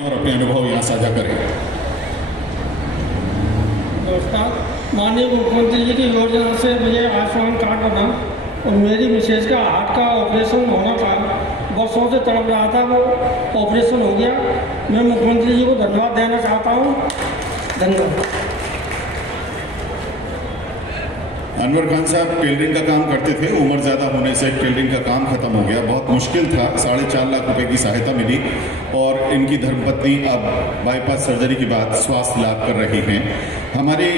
और अपने अनुभव यहाँ साझा करें। नमस्कार। माननीय मुख्यमंत्री जी की योजना से मुझे आयुष्मान कार्ड बना और मेरी मिसेज का हार्ट का ऑपरेशन होना था। वर्षों से तड़प रहा था, वो ऑपरेशन हो गया। मैं मुख्यमंत्री जी को धन्यवाद देना चाहता हूँ। धन्यवाद। अनवर खान साहब टेलरिंग का काम करते थे, उम्र ज़्यादा होने से टेलरिंग का काम खत्म हो गया, बहुत मुश्किल था। 4.5 लाख रुपए की सहायता मिली और इनकी धर्मपत्नी अब बाईपास सर्जरी के बाद स्वास्थ्य लाभ कर रही हैं। हमारी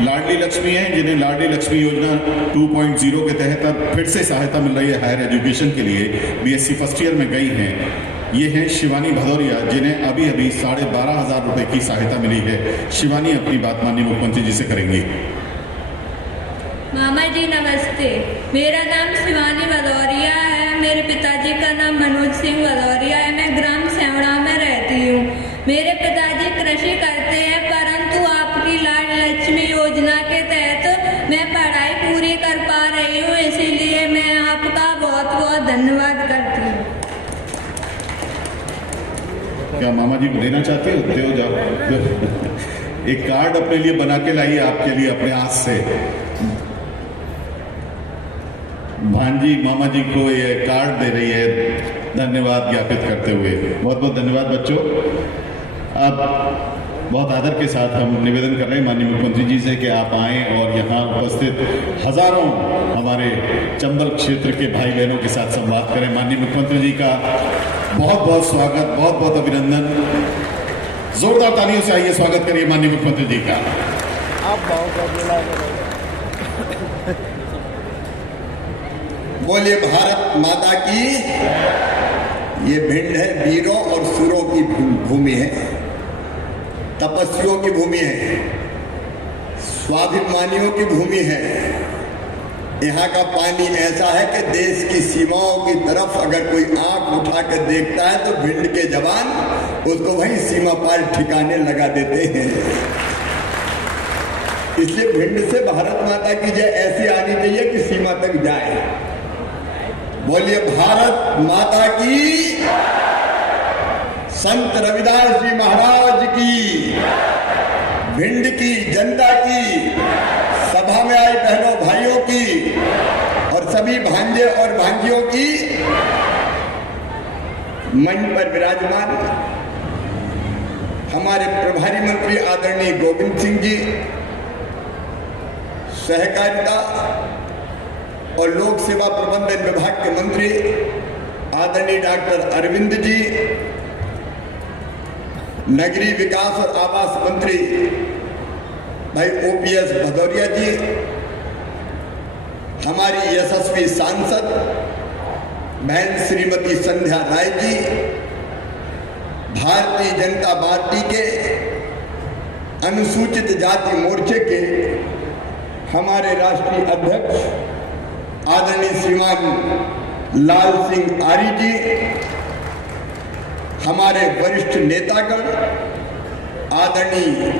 लाडली लक्ष्मी हैं, जिन्हें लाडली लक्ष्मी योजना 2.0 के तहत अब फिर से सहायता मिल रही है हायर एजुकेशन के लिए। BSc फर्स्ट ईयर में गई हैं। ये हैं शिवानी भदौरिया, जिन्हें अभी अभी 12,500 रुपए की सहायता मिली है। शिवानी अपनी बात माननीय मुख्यमंत्री जी से करेंगी। मामा जी नमस्ते। मेरा नाम शिवानी भदौरिया है। मेरे पिताजी का नाम मनोज सिंह भदौरिया है। मैं ग्राम सेवड़ा में रहती हूँ। मेरे पिताजी कृषि करते हैं, परंतु आपकी लाड लक्ष्मी योजना के तहत मैं पढ़ाई पूरी कर पा रही हूँ, इसीलिए मैं आपका बहुत बहुत धन्यवाद करती हूँ। क्या मामा जी को देना चाहते हो? दे जाओ। एक कार्ड अपने लिए बना के लाइए, आपके लिए अपने हाथ से। भांजी मामा जी को ये कार्ड दे रही है, धन्यवाद ज्ञापित करते हुए। बहुत बहुत धन्यवाद बच्चों। अब बहुत आदर के साथ हम निवेदन कर रहे हैं माननीय मुख्यमंत्री जी से कि आप आएं और यहाँ उपस्थित हजारों हमारे चंबल क्षेत्र के भाई बहनों के साथ संवाद करें। माननीय मुख्यमंत्री जी का बहुत बहुत स्वागत, बहुत बहुत अभिनंदन। जोरदार तालियों से आइए स्वागत करिए माननीय मुख्यमंत्री जी का। बोलिए भारत माता की। ये भिंड है, वीरों और सूरों की भूमि है, तपस्वियों की भूमि है, स्वाभिमानियों की भूमि है। यहाँ का पानी ऐसा है कि देश की सीमाओं की तरफ अगर कोई आंख उठाकर देखता है तो भिंड के जवान उसको वहीं सीमा पार ठिकाने लगा देते हैं। इसलिए भिंड से भारत माता की जय ऐसी आनी चाहिए कि सीमा तक जाए। बोलिए भारत माता की। संत रविदास जी महाराज की, भिंड की जनता की, सभा में आई बहनों भाइयों की और सभी भांजे और भांजियों की, मंच पर विराजमान हमारे प्रभारी मंत्री आदरणीय गोविंद सिंह जी, सहकारिता और लोक सेवा प्रबंधन विभाग के मंत्री आदरणीय डॉक्टर अरविंद जी, नगरीय विकास और आवास मंत्री भाई OPS भदौरिया जी, हमारी यशस्वी सांसद बहन श्रीमती संध्या राय जी, भारतीय जनता पार्टी के अनुसूचित जाति मोर्चे के हमारे राष्ट्रीय अध्यक्ष आदरणीय श्रीमान लाल सिंह आर्य जी, हमारे वरिष्ठ नेतागण आदरणीय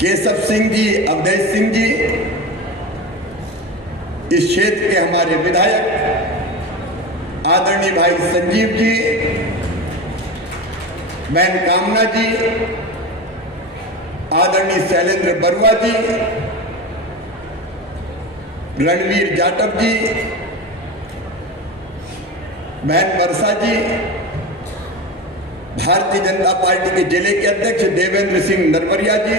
केशव सिंह जी, अवधेश सिंह जी, इस क्षेत्र के हमारे विधायक आदरणीय भाई संजीव जी, बहन कामना जी, आदरणीय शैलेंद्र बरुआ जी, रणवीर जाटव जी, बहन वर्षा जी, भारतीय जनता पार्टी के जिले के अध्यक्ष देवेंद्र सिंह नरवरिया जी,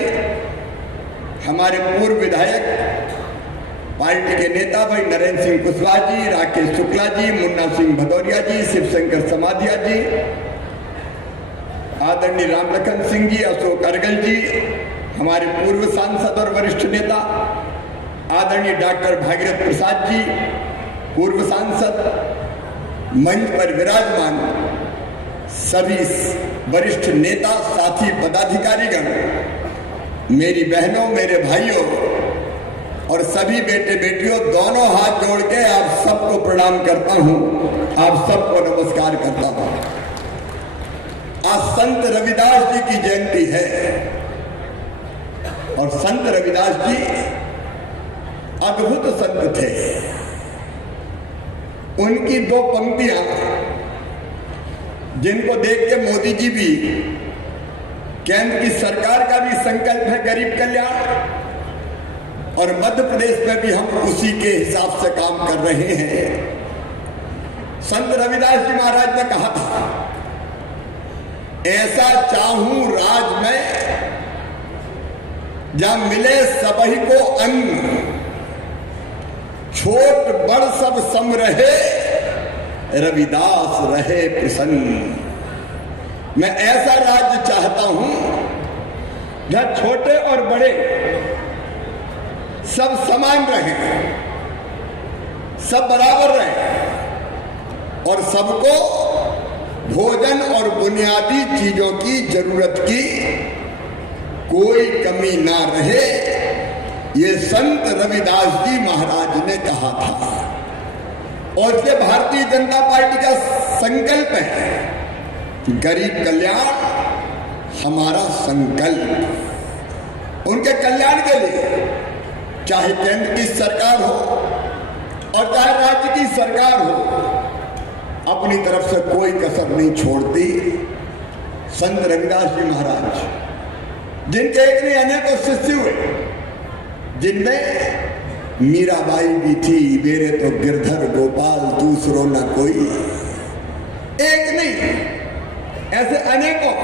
हमारे पूर्व विधायक पार्टी के नेता भाई नरेंद्र सिंह कुशवाहा जी, राकेश शुक्ला जी, मुन्ना सिंह भदौरिया जी, शिवशंकर समाधिया जी, आदरणीय रामलखन सिंह जी, अशोक अर्गल जी, हमारे पूर्व सांसद और वरिष्ठ नेता आदरणीय डॉक्टर भागीरथ प्रसाद जी, पूर्व सांसद, मंच पर विराजमान सभी वरिष्ठ नेता, साथी, पदाधिकारीगण, मेरी बहनों, मेरे भाइयों और सभी बेटे बेटियों, दोनों हाथ जोड़ के आप सबको प्रणाम करता हूं, आप सबको नमस्कार करता हूं। आज संत रविदास जी की जयंती है और संत रविदास जी अद्भुत संत थे। उनकी दो पंक्तियां जिनको देख के मोदी जी भी केंद्र की सरकार का भी संकल्प है गरीब कल्याण, और मध्य प्रदेश में भी हम उसी के हिसाब से काम कर रहे हैं। संत रविदास जी महाराज ने कहा था, ऐसा चाहूं राज में जहां मिले सबही को अन्न, छोट बड़ सब सम रहे, रविदास रहे प्रसन्न। मैं ऐसा राज्य चाहता हूं जहां छोटे और बड़े सब समान रहें, सब बराबर रहें और सबको भोजन और बुनियादी चीजों की जरूरत की कोई कमी ना रहे। ये संत रविदास जी महाराज ने कहा था और इसलिए भारतीय जनता पार्टी का संकल्प है कि गरीब कल्याण हमारा संकल्प। उनके कल्याण के लिए चाहे केंद्र की सरकार हो और चाहे राज्य की सरकार हो, अपनी तरफ से कोई कसर नहीं छोड़ती। संत रविदास जी महाराज, जिनके एक नहीं अनेकों शिष्य हुए, जिनमें मीराबाई भी थी, मेरे तो गिरधर गोपाल दूसरों न कोई, एक नहीं, ऐसे अनेकों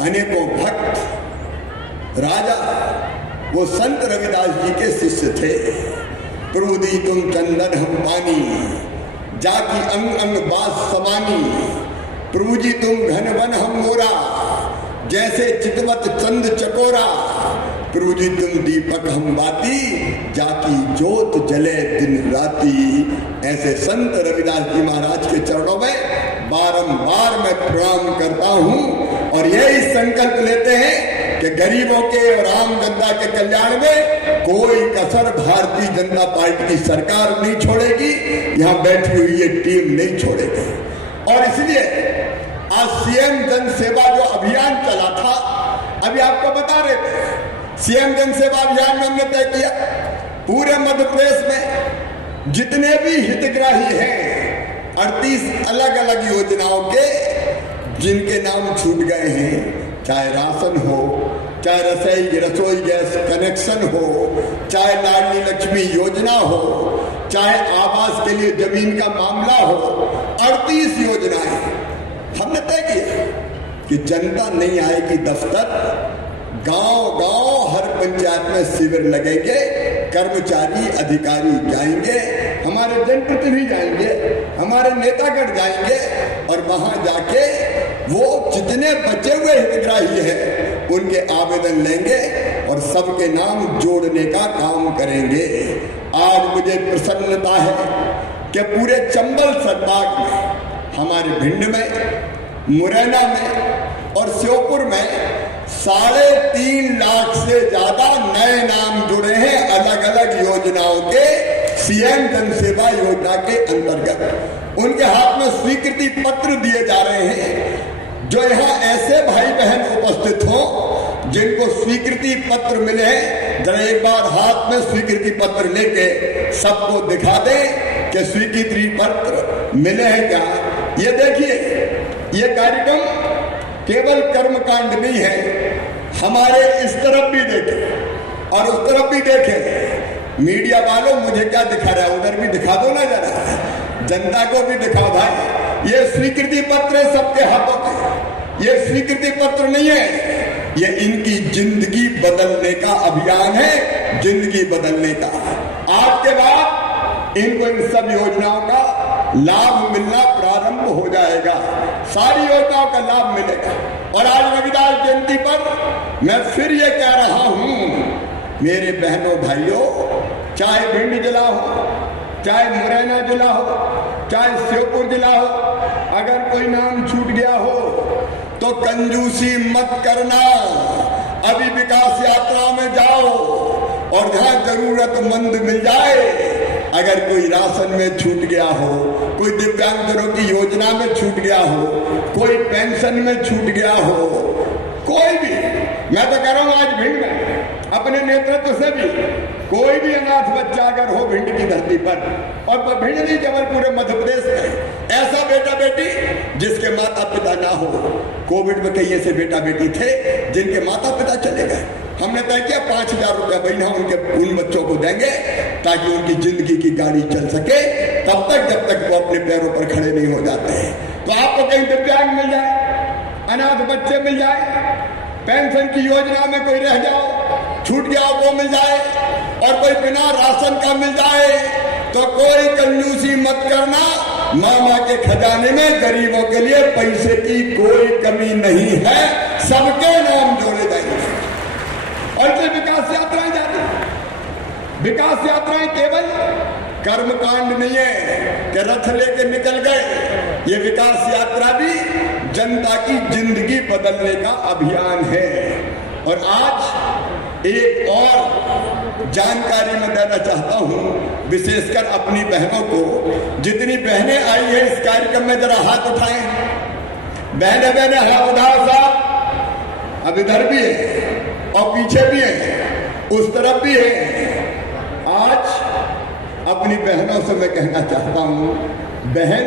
अनेकों भक्त राजा वो संत रविदास जी के शिष्य थे। प्रभु दी तुम चंदन हम पानी, जाकी अंग अंग बास समानी, प्रभु जी तुम घन वन हम मोरा, जैसे चितवत चंद चकोरा, प्रभु जी तुम दीपक हम बाती, जाकी जोत जले दिन राती। ऐसे संत रविदास जी महाराज के चरणों में बारंबार मैं प्रणाम करता हूं और यही संकल्प लेते हैं कि गरीबों के और आम जनता के कल्याण में कोई कसर भारतीय जनता पार्टी की सरकार नहीं छोड़ेगी, यहां बैठी हुई ये टीम नहीं छोड़ेगी। और इसलिए आज सीएम जन सेवा जो अभियान चला था, अभी आपको बता रहे थे, सीएम जन सेवा अभियान में हमने तय किया पूरे मध्य प्रदेश में जितने भी हितग्राही हैं, 38 अलग अलग योजनाओं के जिनके नाम छूट गए हैं, चाहे राशन हो, चाहे रसोई गैस कनेक्शन हो, चाहे लाडली लक्ष्मी योजना हो, चाहे आवास के लिए जमीन का मामला हो, 38 योजनाएं हमने तय किया कि जनता नहीं आएगी दफ्तर, गांव गांव हर पंचायत में शिविर लगेंगे, कर्मचारी अधिकारी जाएंगे, हमारे जनप्रतिनिधि जाएंगे, हमारे नेतागण जाएंगे और वहां जाके वो जितने बचे हुए हितग्राही हैं उनके आवेदन लेंगे और सबके नाम जोड़ने का काम करेंगे। आज मुझे प्रसन्नता है कि पूरे चंबल संभाग में, हमारे भिंड में, मुरैना में और श्योपुर में 3.5 लाख से ज्यादा नए नाम जुड़े हैं अलग अलग योजनाओं के सीएम जन सेवा योजना के अंतर्गत। उनके हाथ में स्वीकृति पत्र दिए जा रहे हैं। जो यहाँ ऐसे भाई बहन उपस्थित हो जिनको स्वीकृति पत्र मिले हैं, जरा एक बार हाथ में स्वीकृति पत्र लेके सबको दिखा दें कि स्वीकृति पत्र मिले हैं क्या। ये देखिए, ये कार्यक्रम केवल कर्मकांड नहीं है, हमारे इस तरफ भी देखें और उस तरफ भी देखें। मीडिया वालों मुझे क्या दिखा रहा है, उधर भी दिखा दो ना जरा, जनता को भी दिखाओ भाई। ये स्वीकृति पत्र है सबके हाथों में, ये स्वीकृति पत्र नहीं है, ये इनकी जिंदगी बदलने का अभियान है, जिंदगी बदलने का। आज के बाद इनको इन सब योजनाओं का लाभ मिलना प्रारंभ हो जाएगा, सारी योजनाओं का लाभ मिलेगा। और आज रविदास जयंती पर मैं फिर ये कह रहा हूं, मेरे बहनों भाइयों, चाहे भिंड जिला हो, चाहे मुरैना जिला हो, चाहे श्योपुर जिला हो, अगर कोई नाम छूट गया हो तो कंजूसी मत करना, अभी विकास यात्रा में जाओ और जहां जरूरतमंद मिल जाए। अगर कोई राशन में छूट गया हो, कोई दिव्यांगजनों की योजना में छूट गया हो, कोई पेंशन में छूट गया हो, कोई भी, मैं तो कह रहा हूं आज भिंड में अपने नेतृत्व से भी कोई भी अनाथ बच्चा अगर हो भिंड की धरती पर, और भिंड नहीं केवल पूरे मध्य प्रदेश में ऐसा बेटा बेटी जिसके माता पिता ना हो। कोविड में कई ऐसे बेटा बेटी थे जिनके माता पिता चले गए। हमने तय किया 5,000 रुपया महीना उन बच्चों को देंगे ताकि उनकी जिंदगी की गाड़ी चल सके, तब तक जब तक वो अपने पैरों पर खड़े नहीं हो जाते हैं। तो आपको कहीं दिव्यांग मिल जाए, अनाथ बच्चे मिल जाए, पेंशन की योजना में कोई रह जाओ, छूट गया वो मिल जाए, और कोई बिना राशन का मिल जाए, तो कोई कंजूसी मत करना। मामा के खजाने में गरीबों के लिए पैसे की कोई कमी नहीं है, सबके नाम जोड़े जाएंगे। और फिर विकास यात्राएं जाती हैं। विकास यात्राएं केवल कर्मकांड नहीं है कि रथ लेके निकल गए। ये विकास यात्रा भी जनता की जिंदगी बदलने का अभियान है। और आज एक और जानकारी मैं देना चाहता हूं, विशेषकर अपनी बहनों को। जितनी बहनें आई हैं इस कार्यक्रम में जरा हाथ उठाएं। बहने हाथ उठाओ साहब। अब इधर भी है और पीछे भी है, उस तरफ भी है। आज अपनी बहनों से मैं कहना चाहता हूं, बहन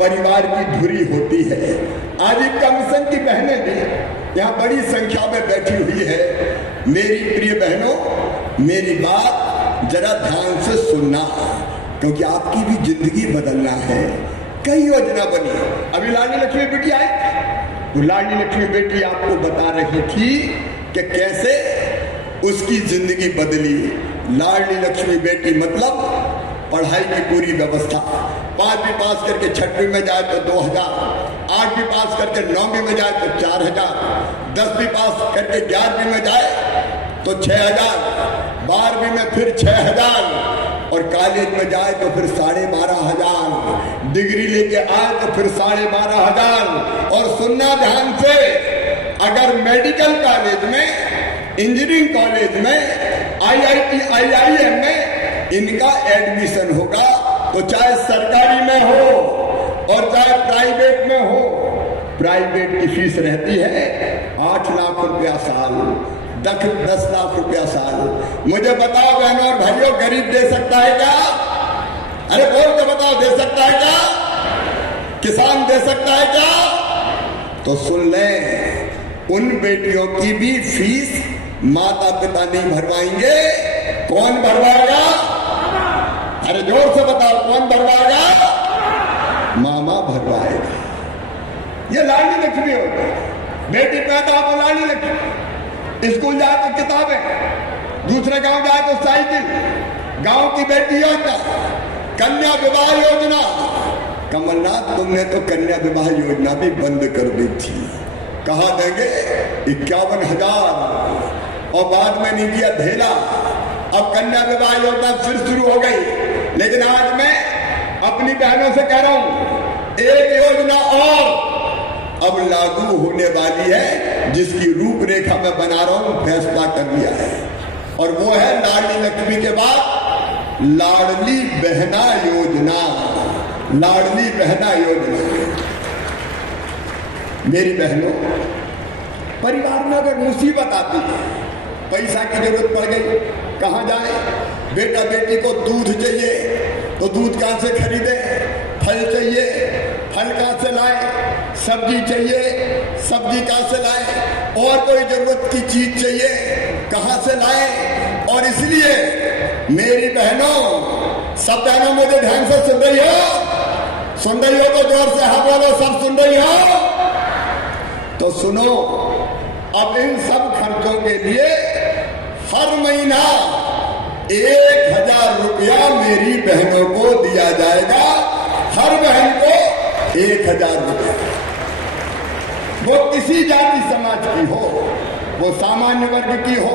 परिवार की धुरी होती है। आज एक कमीशन की बहनें भी यहाँ बड़ी संख्या में बैठी हुई है। मेरी प्रिय बहनों, मेरी बात जरा ध्यान से सुनना, क्योंकि आपकी भी जिंदगी बदलना है। कई योजना बनी। अभी लाडली लक्ष्मी बेटी आई, तो लाडली लक्ष्मी बेटी आपको बता रही थी कि कैसे उसकी जिंदगी बदली। लाडली लक्ष्मी बेटी मतलब पढ़ाई की पूरी व्यवस्था। 5वीं पास करके 6वीं में जाए तो 2,000, 8वीं पास करके 9वीं में जाए तो 4,000, 10वीं पास करके 11वीं में जाए तो 6,000, 12वीं में फिर 6,000, और कॉलेज में जाए तो फिर 12,500, डिग्री लेके आए तो फिर 12,500। और सुनना ध्यान से, अगर मेडिकल कॉलेज में, इंजीनियरिंग कॉलेज में, IIT, IIM में इनका एडमिशन होगा तो चाहे सरकारी में हो और चाहे प्राइवेट में हो, प्राइवेट की फीस रहती है 8 लाख रुपया साल, 10 लाख रुपया साल। मुझे बताओ बहनों और भाइयों, गरीब दे सकता है क्या? अरे बोल के बताओ, दे सकता है क्या? किसान दे सकता है क्या? तो सुन लें, उन बेटियों की भी फीस माता पिता नहीं भरवाएंगे। कौन भरवाएगा? अरे जोर से बताओ, कौन भरवाएगा? मामा भरवाएगा। ये लाडली लक्ष्मी होती है। बेटी पैदा हो तो लाडली लक्ष्मी, स्कूल जाए तो किताबें, दूसरे गांव जाए तो साइकिल, गांव की बेटी योजना, कन्या विवाह योजना। कमलनाथ, तुमने तो कन्या विवाह योजना भी बंद कर दी थी। कहा देंगे 51,000, और बाद में नहीं दिया ढेला। अब कन्या विवाह योजना फिर शुरू हो गई। लेकिन आज मैं अपनी बहनों से कह रहा हूं, एक योजना और अब लागू होने वाली है, जिसकी रूपरेखा मैं बना रहा हूं, फैसला कर लिया है। और वो है लाडली लक्ष्मी के बाद लाडली बहना योजना। लाडली बहना योजना। मेरी बहनों, परिवार में अगर मुसीबत आती है, पैसा की जरूरत पड़ गई, कहां जाए? बेटा बेटी को दूध चाहिए तो दूध कहां से खरीदे? फल चाहिए, फल कहां से लाए? सब्जी चाहिए, सब्जी कहां से लाए? और कोई जरूरत की चीज चाहिए, कहां से लाए? और इसलिए मेरी बहनों, सब बहनों मुझे ध्यान से सुन रही हो? सुन रही हो तो जोर से हाँ बोलो, सब सुन रही हो? तो सुनो, अब इन सब खर्चों के लिए हर महीना 1,000 रुपया मेरी बहनों को दिया जाएगा। हर बहन को 1,000 रुपया। वो किसी जाति समाज की हो, वो सामान्य वर्ग की हो,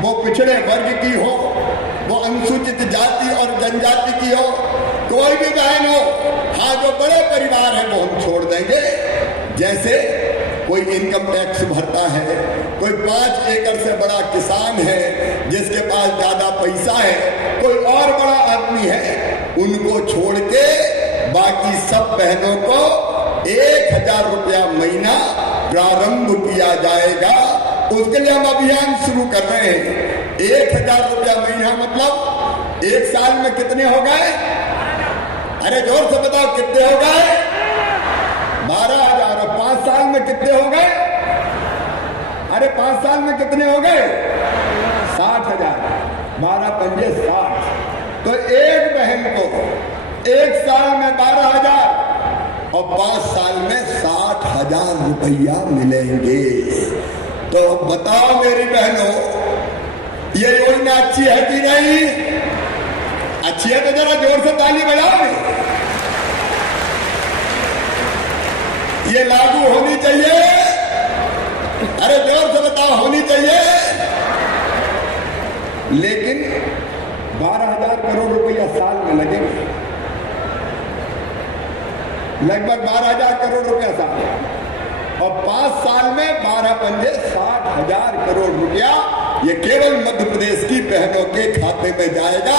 वो पिछड़े वर्ग की हो, वो अनुसूचित जाति और जनजाति की हो, कोई भी बहन हो। हाँ, जो बड़े परिवार है वो हम छोड़ देंगे। जैसे कोई इनकम टैक्स भरता है, कोई 5 एकड़ से बड़ा किसान है जिसके पास ज्यादा पैसा है, कोई और बड़ा आदमी है, उनको छोड़ के बाकी सब बहनों को 1,000 रुपया महीना प्रारंभ किया जाएगा। उसके लिए हम अभियान शुरू कर रहे हैं। 1,000 रुपया महीना मतलब 1 साल में कितने हो गए? अरे जोर से बताओ कितने हो गए? 12,000। और 5 साल में कितने हो गए? अरे 5 साल में कितने हो गए? 60,000। 12 पंजे 60। तो एक बहन को 1 साल में 12,000 और 5 साल में 60,000 रुपया मिलेंगे। तो बताओ मेरी बहनों, ये योजना अच्छी है कि नहीं? अच्छी है तो जरा जोर से ताली बजाओ। ये लागू होनी चाहिए। अरे जोर से बताओ, होनी चाहिए। लेकिन 12,000 करोड़ रुपया साल में लगेंगे, लगभग 12,000 करोड़ रुपया साल। और 5 साल में 12 पंजे 60,000 करोड़ रुपया ये केवल मध्य प्रदेश की बहनों के खाते में जाएगा।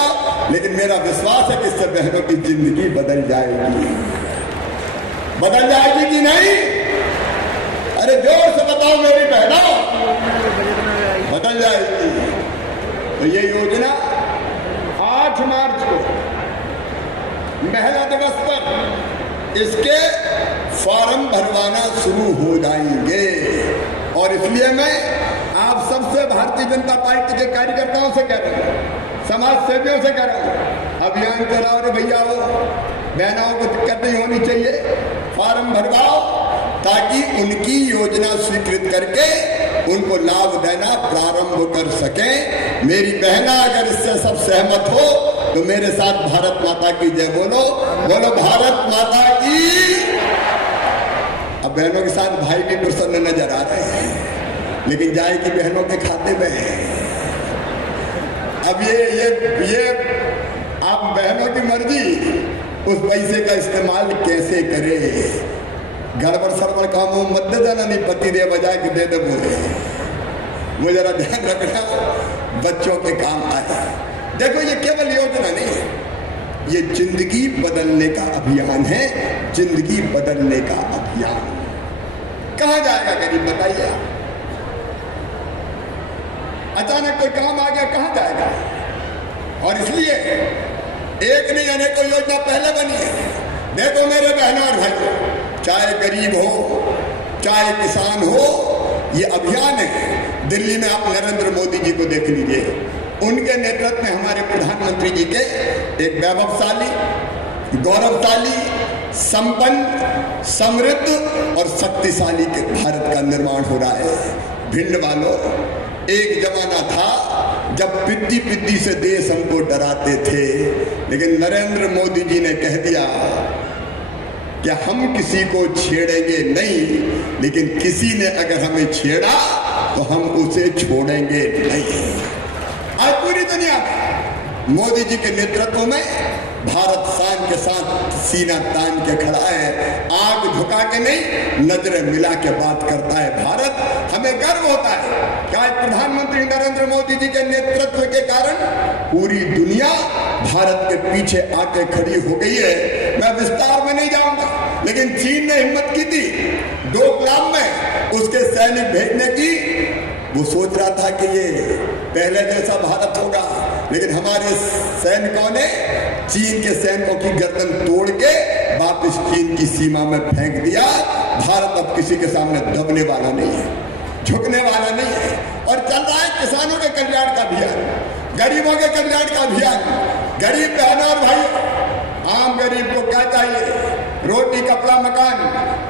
लेकिन मेरा विश्वास है कि इससे बहनों की जिंदगी बदल जाएगी। बदल जाएगी कि नहीं? अरे जोर से बताओ मेरी बहनों, बदल जाएगी। तो ये योजना 8 मार्च को महिला दिवस पर इसके फॉर्म भरवाना शुरू हो जाएंगे। और इसलिए मैं आप सबसे भारतीय जनता पार्टी के कार्यकर्ताओं से कह रहा हूं, समाज सेवियों से कह रहा हूं, अभियान चलाओ रे भैया। वो बहनों को दिक्कत नहीं होनी चाहिए, फॉर्म भरवाओ ताकि उनकी योजना स्वीकृत करके उनको लाभ देना प्रारंभ कर सके। मेरी बहना अगर इससे सब सहमत हो तो मेरे साथ भारत माता की जय बोलो। बोलो भारत माता की। अब बहनों के साथ भाई भी प्रसन्न नजर आ रहे हैं, लेकिन जाएगी बहनों के खाते में। अब ये आप बहनों की मर्जी उस पैसे का इस्तेमाल कैसे करे। गड़बड़ सड़बड़ कामों मत दे देना, नहीं पति दे बजाय के दे दे बोले। वो जरा ध्यान रखना, बच्चों के काम आए। देखो ये केवल योजना नहीं है, ये जिंदगी बदलने का अभियान है। जिंदगी बदलने का अभियान। कहां जाएगा गरीब बताइए आप? अचानक कोई काम आ गया, कहां जाएगा? और इसलिए एक नहीं अनेकों योजना पहले बनी है। देखो मेरे बहनों और भाइयों, चाहे गरीब हो चाहे किसान हो, ये अभियान है। दिल्ली में आप नरेंद्र मोदी जी को देख लीजिए, उनके नेतृत्व में हमारे प्रधानमंत्री जी के एक वैभवशाली, गौरवशाली, संपन्न, समृद्ध और शक्तिशाली के भारत का निर्माण हो रहा है। भिंड वालों, एक जमाना था जब पिद्दी पिद्दी से देश हमको डराते थे, लेकिन नरेंद्र मोदी जी ने कह दिया कि हम किसी को छेड़ेंगे नहीं, लेकिन किसी ने अगर हमें छेड़ा तो हम उसे छोड़ेंगे नहीं। आज पूरी दुनिया में मोदी जी के नेतृत्व में भारत शान के साथ सीना तान के खड़ा है। आग झुका के नहीं, नजरें मिला के बात करता है भारत। हमें गर्व होता है कि आज प्रधानमंत्री नरेंद्र मोदी जी के नेतृत्व के कारण पूरी दुनिया भारत के पीछे आके खड़ी हो गई है। मैं विस्तार में नहीं जाऊंगा, लेकिन चीन ने हिम्मत की थी डोकलाम में उसके सैनिक भेजने की। वो सोच रहा था कि ये पहले जैसा भारत होगा, लेकिन हमारे सैनिकों ने चीन के सैनिकों की गर्दन तोड़ के वापस चीन की सीमा में फेंक दिया। भारत अब किसी के सामने दबने वाला नहीं है, झुकने वाला नहीं है। और चल रहा है किसानों के कल्याण का अभियान, गरीबों के कल्याण का अभियान। गरीब बहनों और भाइयों, आम गरीब को क्या चाहिए? रोटी, कपड़ा, मकान,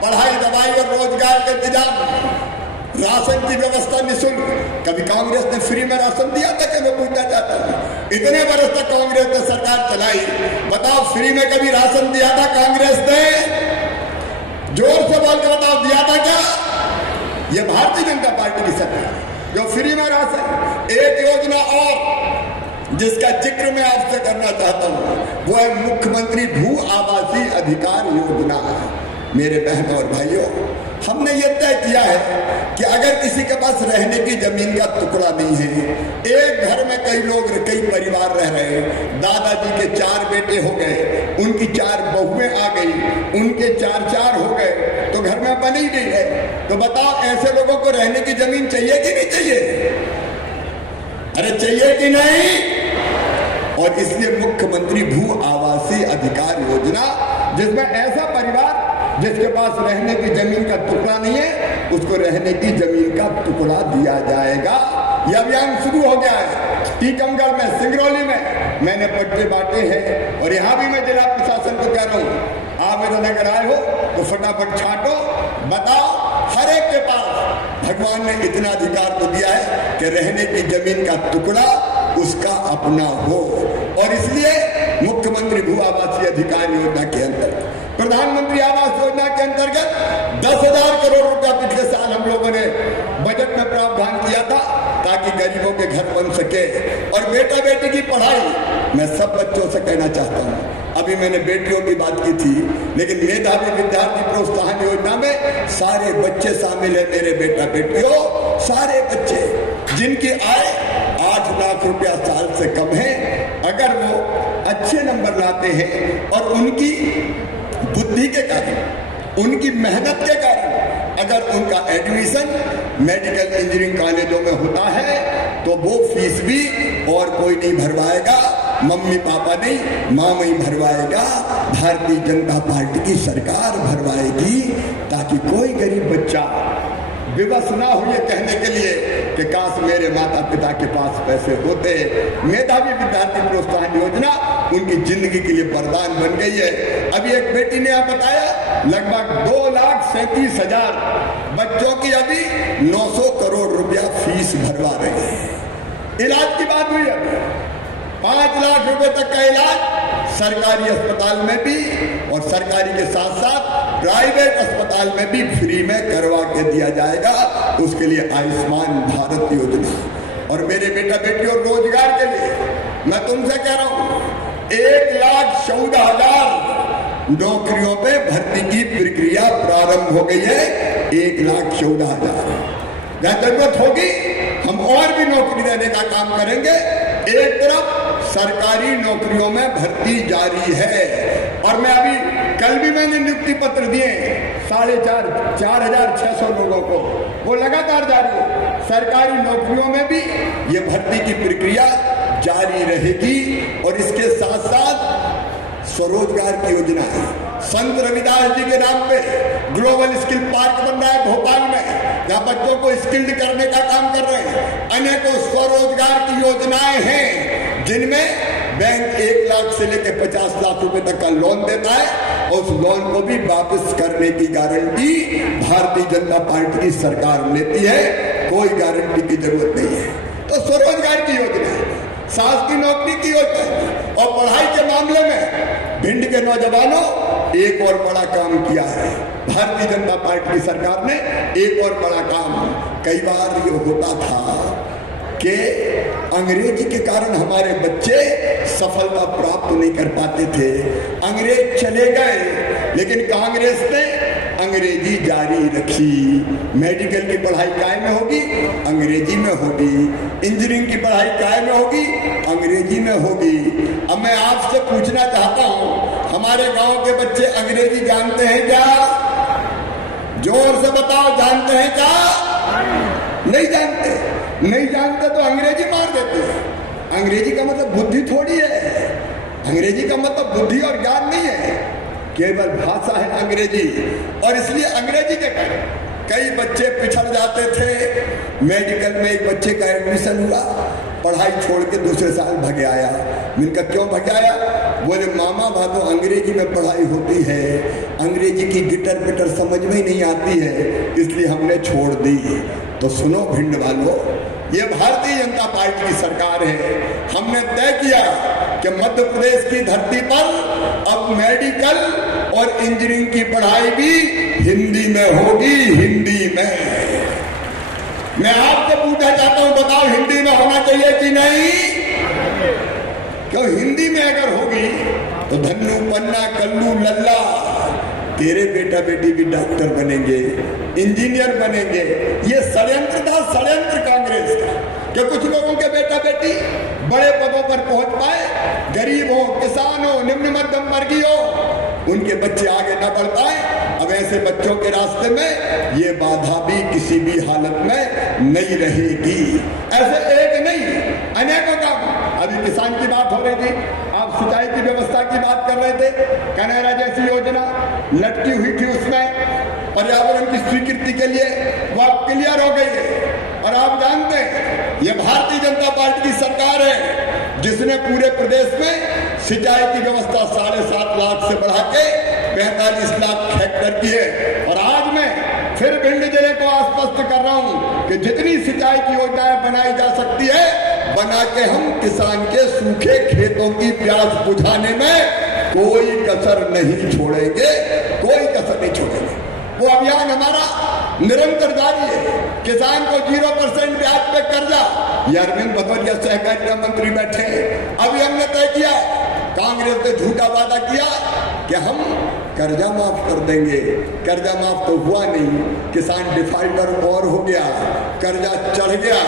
पढ़ाई, दवाई और रोजगार के इंतजाम, राशन की व्यवस्था निःशुल्क। कभी कांग्रेस ने फ्री में राशन दिया था? कि मैं पूछना चाहता हूँ, इतने बरस तक कांग्रेस ने सरकार चलाई, बताओ फ्री में कभी राशन दिया था कांग्रेस ने? जोर से बोल के बताओ, दिया था क्या? ये भारतीय जनता पार्टी की सरकार जो फ्री में राशन। एक योजना और जिसका जिक्र मैं आपसे करना चाहता हूँ, वो है मुख्यमंत्री भू आवासीय अधिकार योजना। मेरे बहनों और भाइयों, हमने ये तय किया है कि अगर किसी के पास रहने की जमीन का टुकड़ा नहीं है, एक घर में कई लोग, कई परिवार रह रहे हैं, दादाजी के 4 बेटे हो गए, उनकी 4 बहुएं आ गई, उनके 4 हो गए, तो घर में बन ही नहीं है। तो बताओ, ऐसे लोगों को रहने की जमीन चाहिए कि नहीं चाहिए? अरे चाहिए कि नहीं? और इसलिए मुख्यमंत्री भू आवासीय अधिकार योजना, जिसमें ऐसा परिवार जिसके पास रहने की जमीन का टुकड़ा नहीं है, उसको रहने की जमीन का टुकड़ा दिया जाएगा। यह अभियान शुरू हो गया है। टीकमगढ़ में, सिंगरौली में मैंने पट्टे बांटे हैं और यहाँ भी मैं जिला प्रशासन को कह रहा हूँ, आप इधर अगर आए हो तो फटाफट छांटो, बताओ। हर एक के पास भगवान ने इतना अधिकार तो दिया है कि रहने की जमीन का टुकड़ा उसका अपना हो। और इसलिए मुख्यमंत्री भू आवासीय अधिकार योजना के अंतर्गत, प्रधानमंत्री आवास योजना के अंतर्गत 10,000 करोड़ रुपया पिछले साल हम लोगों ने बजट में प्रावधान किया था ताकि गरीबों के घर बन सके। और बेटा बेटी की पढ़ाई मैं सब बच्चों से कहना चाहता हूँ, अभी मैंने बेटियों की बात की थी, लेकिन मेधावी विद्यार्थी प्रोत्साहन योजना में सारे बच्चे शामिल है। मेरे बेटा बेटियों, सारे बच्चे जिनकी आय 8 लाख रुपया साल से कम है, अगर वो अच्छे नंबर लाते हैं और उनकी बुद्धि के कारण, उनकी मेहनत के कारण अगर उनका एडमिशन मेडिकल इंजीनियरिंग कॉलेजों में होता है तो वो फीस भी और कोई नहीं भरवाएगा, मम्मी पापा नहीं, मामा ही भरवाएगा, भारतीय जनता पार्टी की सरकार भरवाएगी, ताकि कोई गरीब बच्चा विवश ना हो ये कहने के लिए कि काश मेरे माता पिता के पास पैसे होते। मेधावी विद्यार्थी प्रोत्साहन योजना उनकी जिंदगी के लिए वरदान बन गई है। अभी एक बेटी ने आप बताया, लगभग 2,37,000 बच्चों की अभी 900 करोड़ रुपया फीस भरवा रहे हैं। इलाज की बात हुई, अभी 5 लाख रुपए तक का इलाज सरकारी अस्पताल में भी और सरकारी के साथ साथ प्राइवेट अस्पताल में भी फ्री में करवा के दिया जाएगा। उसके लिए आयुष्मान भारत योजना। और मेरे बेटा बेटियों, रोजगार के लिए मैं तुमसे कह रहा हूं, 1,14,000 नौकरियों पे भर्ती की प्रक्रिया प्रारंभ हो गई है। 1,14,000 जहां जरूरत होगी हम और भी नौकरी देने का काम करेंगे। एक तरफ सरकारी नौकरियों में भर्ती जारी है और मैं अभी कल भी मैंने नियुक्ति पत्र दिए 4,600 लोगों को, वो लगातार जारी है। सरकारी नौकरियों में भी ये भर्ती की प्रक्रिया जारी रहेगी। और इसके साथ साथ स्वरोजगार की योजना है। संत रविदास जी के नाम पे ग्लोबल स्किल पार्क बन रहा है भोपाल में, जहां बच्चों को स्किल्ड करने का काम कर रहे हैं। अनेकों स्वरोजगार की योजनाएं हैं जिनमें बैंक 1 लाख से लेकर 50 लाख रुपए तक का लोन देता है और उस लोन को भी वापस करने की गारंटी भारतीय जनता पार्टी की सरकार लेती है। कोई गारंटी की जरूरत नहीं है। तो स्वरोजगार की योजना है, सास की नौकरी की योजना है। और पढ़ाई के मामले में भिंड के नौजवानों एक और बड़ा काम किया है। भारतीय जनता पार्टी की सरकार ने एक और बड़ा काम, कई बार ये होता था कि अंग्रेजी के कारण हमारे बच्चे सफलता प्राप्त नहीं कर पाते थे। अंग्रेज चले गए लेकिन कांग्रेस ने अंग्रेजी जारी रखी। मेडिकल की पढ़ाई काय में होगी, अंग्रेजी में होगी। इंजीनियरिंग की पढ़ाई काय में होगी, अंग्रेजी में होगी। अब मैं आपसे पूछना चाहता हूं, हमारे गांव के बच्चे अंग्रेजी जानते हैं क्या? जोर से बताओ, जानते हैं क्या? नहीं जानते। नहीं जानते तो अंग्रेजी मार देते हैं। अंग्रेजी का मतलब बुद्धि थोड़ी है। अंग्रेजी का मतलब बुद्धि और ज्ञान नहीं है, केवल भाषा है अंग्रेजी। और इसलिए अंग्रेजी के कारण कई बच्चे पिछड़ जाते थे। मेडिकल में एक बच्चे का एडमिशन हुआ, पढ़ाई छोड़ के दूसरे साल भगे आया। इनका क्यों भगे आया? बोले मामा भागो अंग्रेजी में पढ़ाई होती है, अंग्रेजी की गिटर पिटर समझ में ही नहीं आती है, इसलिए हमने छोड़ दी। तो सुनो भिंड वालों, ये भारतीय जनता पार्टी की सरकार है। हमने तय किया कि मध्य प्रदेश की धरती पर अब मेडिकल और इंजीनियरिंग की पढ़ाई भी हिंदी में होगी। हिंदी में मैं आपसे पूछना चाहता हूं, बताओ हिंदी में होना चाहिए कि नहीं? क्यों? हिंदी में अगर होगी तो धन्नू पन्ना कल्लू लल्ला तेरे बेटा बेटी भी डॉक्टर बनेंगे, इंजीनियर बनेंगे। ये षड्यंत्र था, षड्यंत्र कांग्रेस का, कि कुछ लोगों के बेटा बेटी बड़े पदों पर पहुंच पाए, गरीब हो, किसान हो, निम्न मध्यम वर्गीय हो, उनके बच्चे आगे न बढ़ पाए। अब ऐसे बच्चों के रास्ते में ये बाधा भी किसी भी हालत में नहीं रहेगी। ऐसे एक नहीं, अनेकों काम। अभी किसान की बात हो रही थी, आप सिंचाई की व्यवस्था की बात कर रहे थे। कनेरा जैसी योजना लटकी हुई थी, उसमें पर्यावरण की स्वीकृति के लिए वो अब क्लियर हो गई है। और आप जानते हैं ये भारतीय जनता पार्टी की सरकार है जिसने पूरे प्रदेश में सिंचाई की व्यवस्था 7.5 लाख से बढ़ा के 45 लाख हेक्टेयर की है। और आज मैं फिर भिंड जिले को आश्वस्त कर रहा हूं कि जितनी सिंचाई की योजनाएं बनाई जा सकती है बना के हम किसान के सूखे खेतों की प्यास बुझाने में कोई कसर नहीं छोड़ेंगे, कोई कसर नहीं छोड़ेंगे। वो अभियान हमारा निरंतर जारी है। किसान को 0% ब्याज पे कर्जा, ये अरविंद भदौरिया सहकारिता मंत्री बैठे हैं। अभी हमने तय किया, कांग्रेस ने झूठा वादा किया कि हम कर्जा माफ कर देंगे, कर्जा माफ तो हुआ नहीं, किसान डिफाल्टर और हो गया, कर्जा चढ़ गया,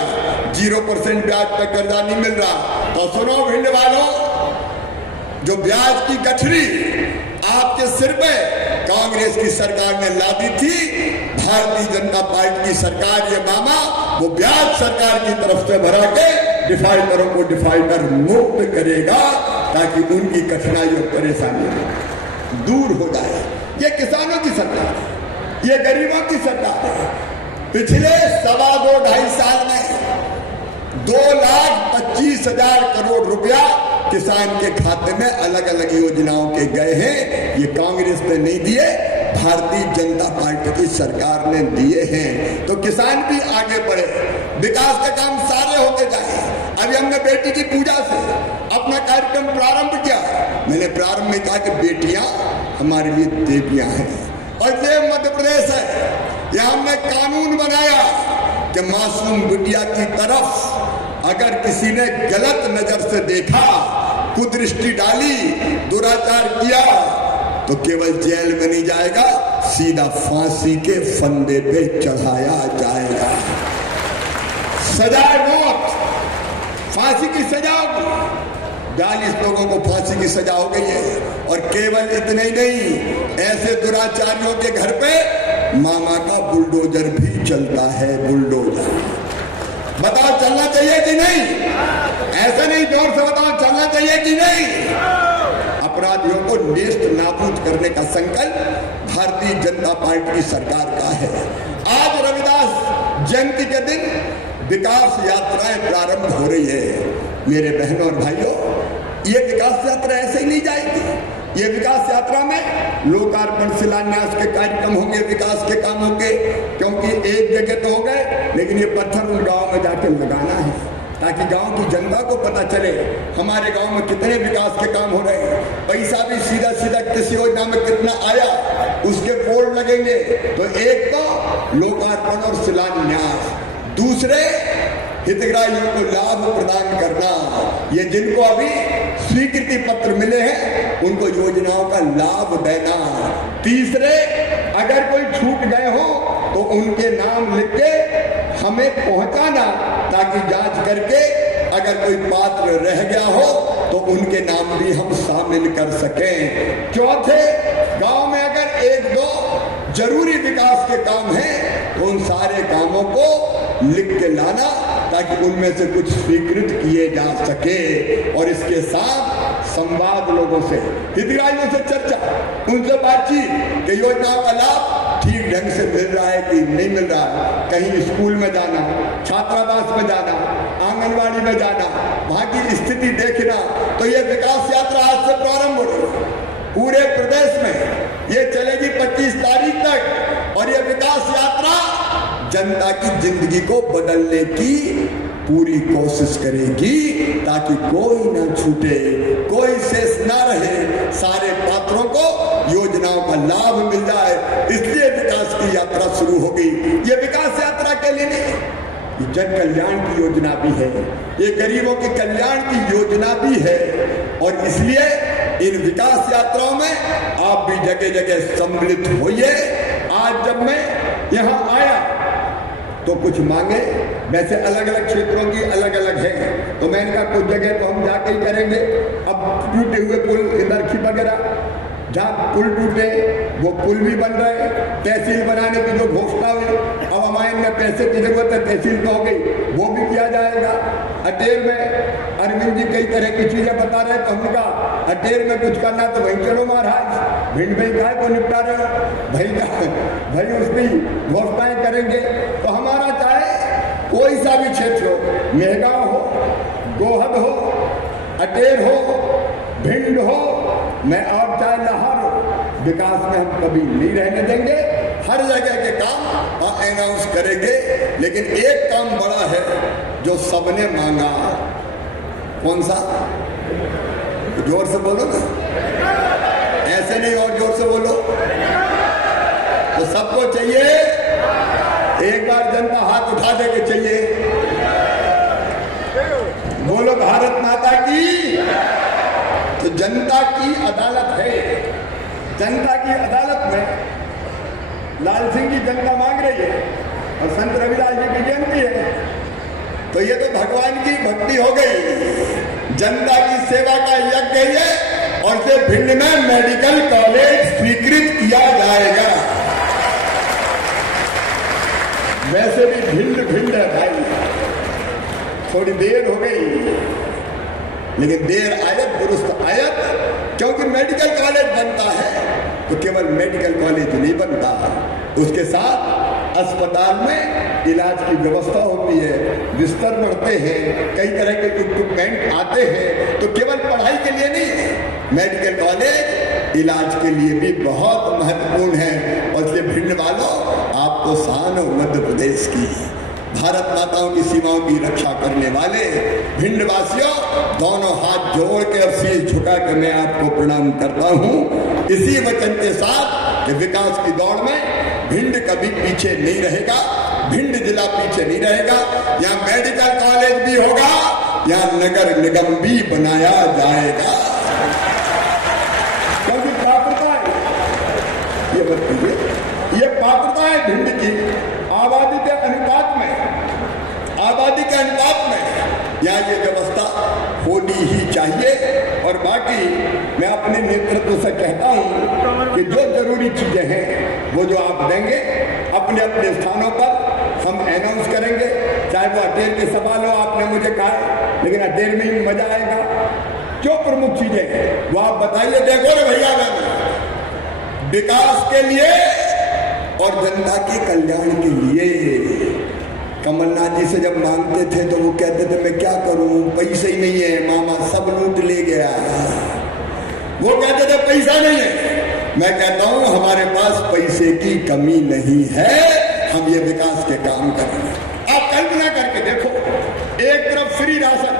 0% ब्याज पे कर्जा नहीं मिल रहा। तो सुनो भिंड वालों, जो ब्याज की गठरी आपके सिर पे कांग्रेस की सरकार ने लादी थी, भारतीय जनता पार्टी की सरकार, ये मामा वो ब्याज सरकार की तरफ से भरा के डिफाल्टरों को डिफाल्टर मुक्त करेगा ताकि उनकी कठिनाई और परेशानी दूर हो जाए। ये किसानों की सरकार है, ये गरीबों की सरकार है। पिछले 2.5 साल में 2,25,000 करोड़ रुपया किसान के खाते में अलग अलग योजनाओं के गए हैं। ये कांग्रेस ने नहीं दिए, भारतीय जनता पार्टी की सरकार ने दिए हैं। तो किसान भी आगे बढ़े, विकास के काम सारे होते जाए। अभी हमने बेटी की पूजा से अपना कार्यक्रम प्रारंभ किया। मैंने प्रारंभ में कहा कि बेटियां हमारे लिए देवियां हैं और ये मध्य प्रदेश है। यहां हमने कानून बनाया कि मासूम बिटिया की तरफ अगर किसी ने गलत नजर से देखा, कुदृष्टि डाली, दुराचार किया तो केवल जेल में नहीं जाएगा, सीधा फांसी के फंदे पे चढ़ाया जाएगा। सजाए मौत, फांसी की सजा होगी। 42 लोगों को फांसी की सजा हो गई है। और केवल इतने ही नहीं, ऐसे दुराचारियों के घर पे मामा का बुलडोजर भी चलता है। बुलडोजर बताओ चलना चाहिए कि नहीं? ऐसा नहीं, जोर से बताओ चलना चाहिए कि नहीं? अपराधियों को नेस्त नाबूद करने का संकल्प भारतीय जनता पार्टी की सरकार का है। आज रविदास जयंती के दिन विकास यात्राएं प्रारंभ हो रही है। मेरे बहनों और भाइयों, ये विकास यात्रा ऐसे ही नहीं जाएगी। ये विकास यात्रा में लोकार्पण शिलान्यास के कार्यक्रम होंगे, विकास के काम होंगे, क्योंकि एक जगह तो हो गए, लेकिन ये पत्थर उन गांव में जाके लगाना है ताकि गांव की जनता को पता चले हमारे गांव में कितने विकास के काम हो रहे हैं। पैसा भी सीधा सीधा किस योजना में कितना आया उसके बोर्ड लगेंगे। तो एक तो लोकार्पण और शिलान्यास, दूसरे हितग्राहियों को लाभ प्रदान करना। ये जिनको अभी स्वीकृति पत्र मिले हैं उनको योजनाओं का लाभ देना। तीसरे, अगर कोई छूट गए हो तो उनके नाम लिख के हमें पहुंचाना ताकि जांच करके अगर कोई पात्र रह गया हो तो उनके नाम भी हम शामिल कर सकें। चौथे, गांव में अगर 1-2 जरूरी विकास के काम हैं तो उन सारे कामों को लिख के लाना ताकि उनमें से कुछ स्वीकृत किए जा सके। और इसके साथ संवाद, लोगों से, हितग्राहियों से चर्चा, उनसे बातचीत कि योजनाओं का लाभ ठीक ढंग से मिल रहा है कि नहीं मिल रहा है। कहीं स्कूल में जाना, छात्रावास में जाना, आंगनबाड़ी में जाना, वहां की स्थिति देखना। तो ये विकास यात्रा आज से प्रारंभ हो रही है पूरे प्रदेश में। ये चलेगी 25 तारीख तक और ये विकास यात्रा जनता की जिंदगी को बदलने की पूरी कोशिश करेगी ताकि कोई ना छूटे, कोई शेष ना रहे, सारे पात्रों को योजनाओं का लाभ मिल जाए। इसलिए विकास की यात्रा शुरू होगी। ये विकास यात्रा के लिए नहीं, ये जन कल्याण की योजना भी है, ये गरीबों के कल्याण की योजना भी है। और इसलिए इन विकास यात्राओं में आप भी जगह जगह सम्मिलित होइए। आज जब मैं यहाँ आया तो कुछ मांगे, वैसे अलग अलग क्षेत्रों की अलग अलग है, तो मैंने कहा कुछ जगह तो हम जाके ही करेंगे। अब टूटे हुए पुल इधर की वगैरह, जहाँ पुल टूटे वो पुल भी बन रहे, तहसील बनाने की जो घोषणा हुई, अब हम कमाइन में पैसे की जरूरत है, तहसील तो हो गई, वो भी किया जाएगा। अटेर में अरविंद जी कई तरह की चीजें बता रहे, तो हमने कहा अटेर में कुछ करना तो वहीं चलो महाराज, भिंड भाई काय को निपटा रहे हो भाई उसकी घोषणाएं करेंगे। तो हमारा चाहे कोई सा भी क्षेत्र हो, मेहगांव हो, गोहद हो, अटेर हो, भिंड हो, मैं और चाहे लाहौर हो, विकास में हम कभी नहीं रहने देंगे। हर जगह के काम अनाउंस करेंगे। लेकिन एक काम बड़ा है जो सबने मांगा, कौन सा? जोर से बोलो ना, ऐसे नहीं और जोर से बोलो। तो सबको चाहिए, एक बार जनता हाथ उठा दे के चाहिए, बोलो भारत माता की। तो जनता की अदालत है, जनता की अदालत में लाल सिंह की जनता मांग रही है और संत रविदास जी की जयंती है, तो ये तो भगवान की भक्ति हो गई, जनता की सेवा का यज्ञ है। और से भिंड में मेडिकल कॉलेज स्वीकृत किया जाएगा। वैसे भी भिंड है भाई, थोड़ी देर हो गई, लेकिन देर आयत दुरुस्त आयत, क्योंकि मेडिकल कॉलेज बनता है तो केवल मेडिकल कॉलेज नहीं बनता, उसके साथ अस्पताल में इलाज की व्यवस्था होती है, बिस्तर बढ़ते हैं, कई तरह के इक्विपमेंट आते हैं। तो केवल पढ़ाई के लिए नहीं, मेडिकल कॉलेज इलाज के लिए भी बहुत महत्वपूर्ण है। और इसलिए भिंड वालों, आपको शान हो मध्य प्रदेश की, भारत माताओं की सीमाओं की रक्षा करने वाले भिंड वासियों, दोनों हाथ जोड़ के और शीश झुका के मैं आपको प्रणाम करता हूं, इसी वचन के साथ कि विकास की दौड़ में भिंड कभी पीछे नहीं रहेगा, भिंड जिला पीछे नहीं रहेगा। यहाँ मेडिकल कॉलेज भी होगा, यहाँ नगर निगम भी बनाया जाएगा। क्योंकि पात्रता है, ये बताइए, ये पात्रता है भिंड की। आबादी के अनुपात में यहाँ ये व्यवस्था होनी ही चाहिए। और बाकी मैं अपने नेतृत्व से कहता हूँ कि जो जरूरी चीजें हैं वो जो आप देंगे अपने अपने स्थानों पर हम अनाउंस करेंगे। चाहे वो अटेर के सवाल हो, आपने मुझे कहा, लेकिन अटेर में ही मजा आएगा। जो प्रमुख चीजें हैं वो आप बताइए। देखो रे भैया, विकास के लिए और जनता के कल्याण के लिए। कमलनाथ जी से जब मांगते थे तो वो कहते थे मैं क्या करूं, पैसे ही नहीं है, मामा सब लूट ले गया। वो कहते थे पैसा नहीं है। मैं कहता हूं हमारे पास पैसे की कमी नहीं है, हम ये विकास के काम करेंगे। आप कल्पना करके देखो, एक तरफ फ्री राशन,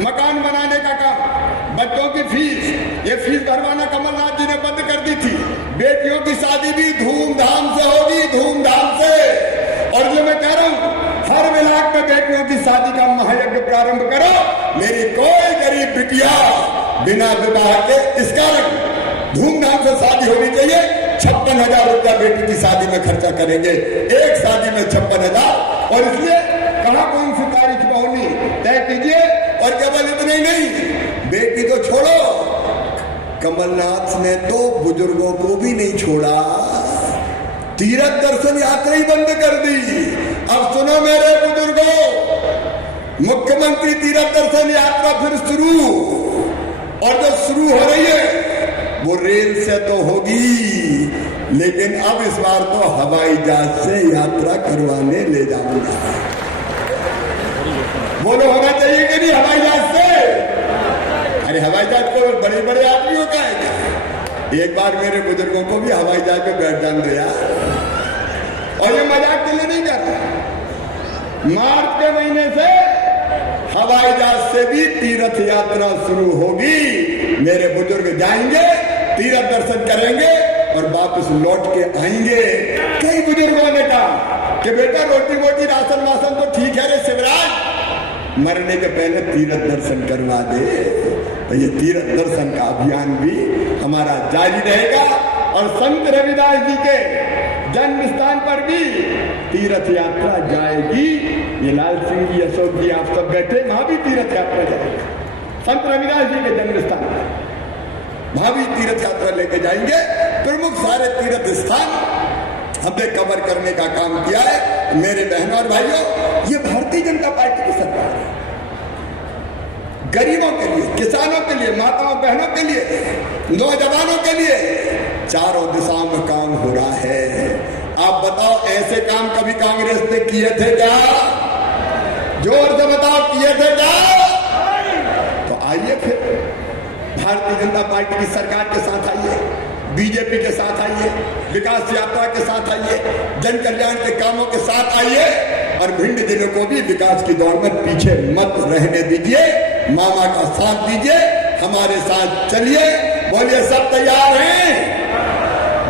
मकान बनाने का काम, बच्चों की फीस, ये फीस भरवाना कमलनाथ जी ने बंद कर दी थी। बेटियों की शादी भी धूमधाम से होगी, धूमधाम से। और जो मैं कह रहा हूं, हर विभाग में बेटियों की शादी का महायज्ञ प्रारंभ करो। मेरी कोई गरीब बिटिया बिना विवाह के, इस कारण धूमधाम से शादी होनी चाहिए। 56,000 रुपया बेटी की शादी में खर्चा करेंगे, एक शादी में 56,000। और इसलिए कहां कौन सी तारीख में होनी तय कीजिए। और केवल इतना ही नहीं, बेटी तो छोड़ो, कमलनाथ ने तो बुजुर्गों को भी नहीं छोड़ा, तीर्थ दर्शन यात्रा ही बंद कर दी। अब सुनो मेरे बुजुर्गों, मुख्यमंत्री तीर्थ दर्शन यात्रा फिर शुरू, और जो शुरू हो रही है वो रेल से तो होगी, लेकिन अब इस बार तो हवाई जहाज से यात्रा करवाने ले जाऊंगा। बोलो होना चाहिए कि नहीं हवाई जहाज से? अरे हवाई जहाज तो बड़े बड़े आदमियों का है। एक बार मेरे बुजुर्गों को भी हवाई जहाज पे बैठ जान दिया। और ये मजाक के लिए नहीं कर रहा, मार्च के महीने से हवाई जहाज से भी तीर्थ यात्रा शुरू होगी। मेरे बुजुर्ग जाएंगे, तीर्थ दर्शन करेंगे और वापस लौट के आएंगे। कई बुजुर्गों ने कहा कि बेटा रोटी मोटी राशन वासन तो ठीक है रे शिवराज, मरने के पहले तीर्थ दर्शन करवा दे। तो ये तीर्थ दर्शन का अभियान भी हमारा जारी रहेगा। और संत रविदास जी के जन्म स्थान पर भी तीर्थ यात्रा जाएगी। ये लाल सिंह जी, अशोक जी, आप सब बैठे, वहां भी तीर्थ यात्रा जाएगी। संत रविदास जी के जन्म स्थान पर वहां भी तीर्थ यात्रा लेके जाएंगे। प्रमुख सारे तीर्थ स्थान हमने कवर करने का काम किया है। मेरे बहनों और भाइयों, ये भारतीय जनता पार्टी की सरकार है। गरीबों के लिए, किसानों के लिए, माताओं बहनों के लिए, नौजवानों के लिए चारों दिशाओं में काम हो रहा है। आप बताओ, ऐसे काम कभी कांग्रेस ने किए थे क्या? जोर से बताओ, किए थे क्या? तो आइए फिर भारतीय जनता पार्टी की सरकार के साथ आइए, बीजेपी के साथ आइए, विकास यात्रा के साथ आइए, जन कल्याण के कामों के साथ आइए और भिंड जिले को भी विकास की दौड़ में पीछे मत रहने दीजिए। मामा का साथ दीजिए, हमारे साथ चलिए। बोलिए, सब तैयार हैं?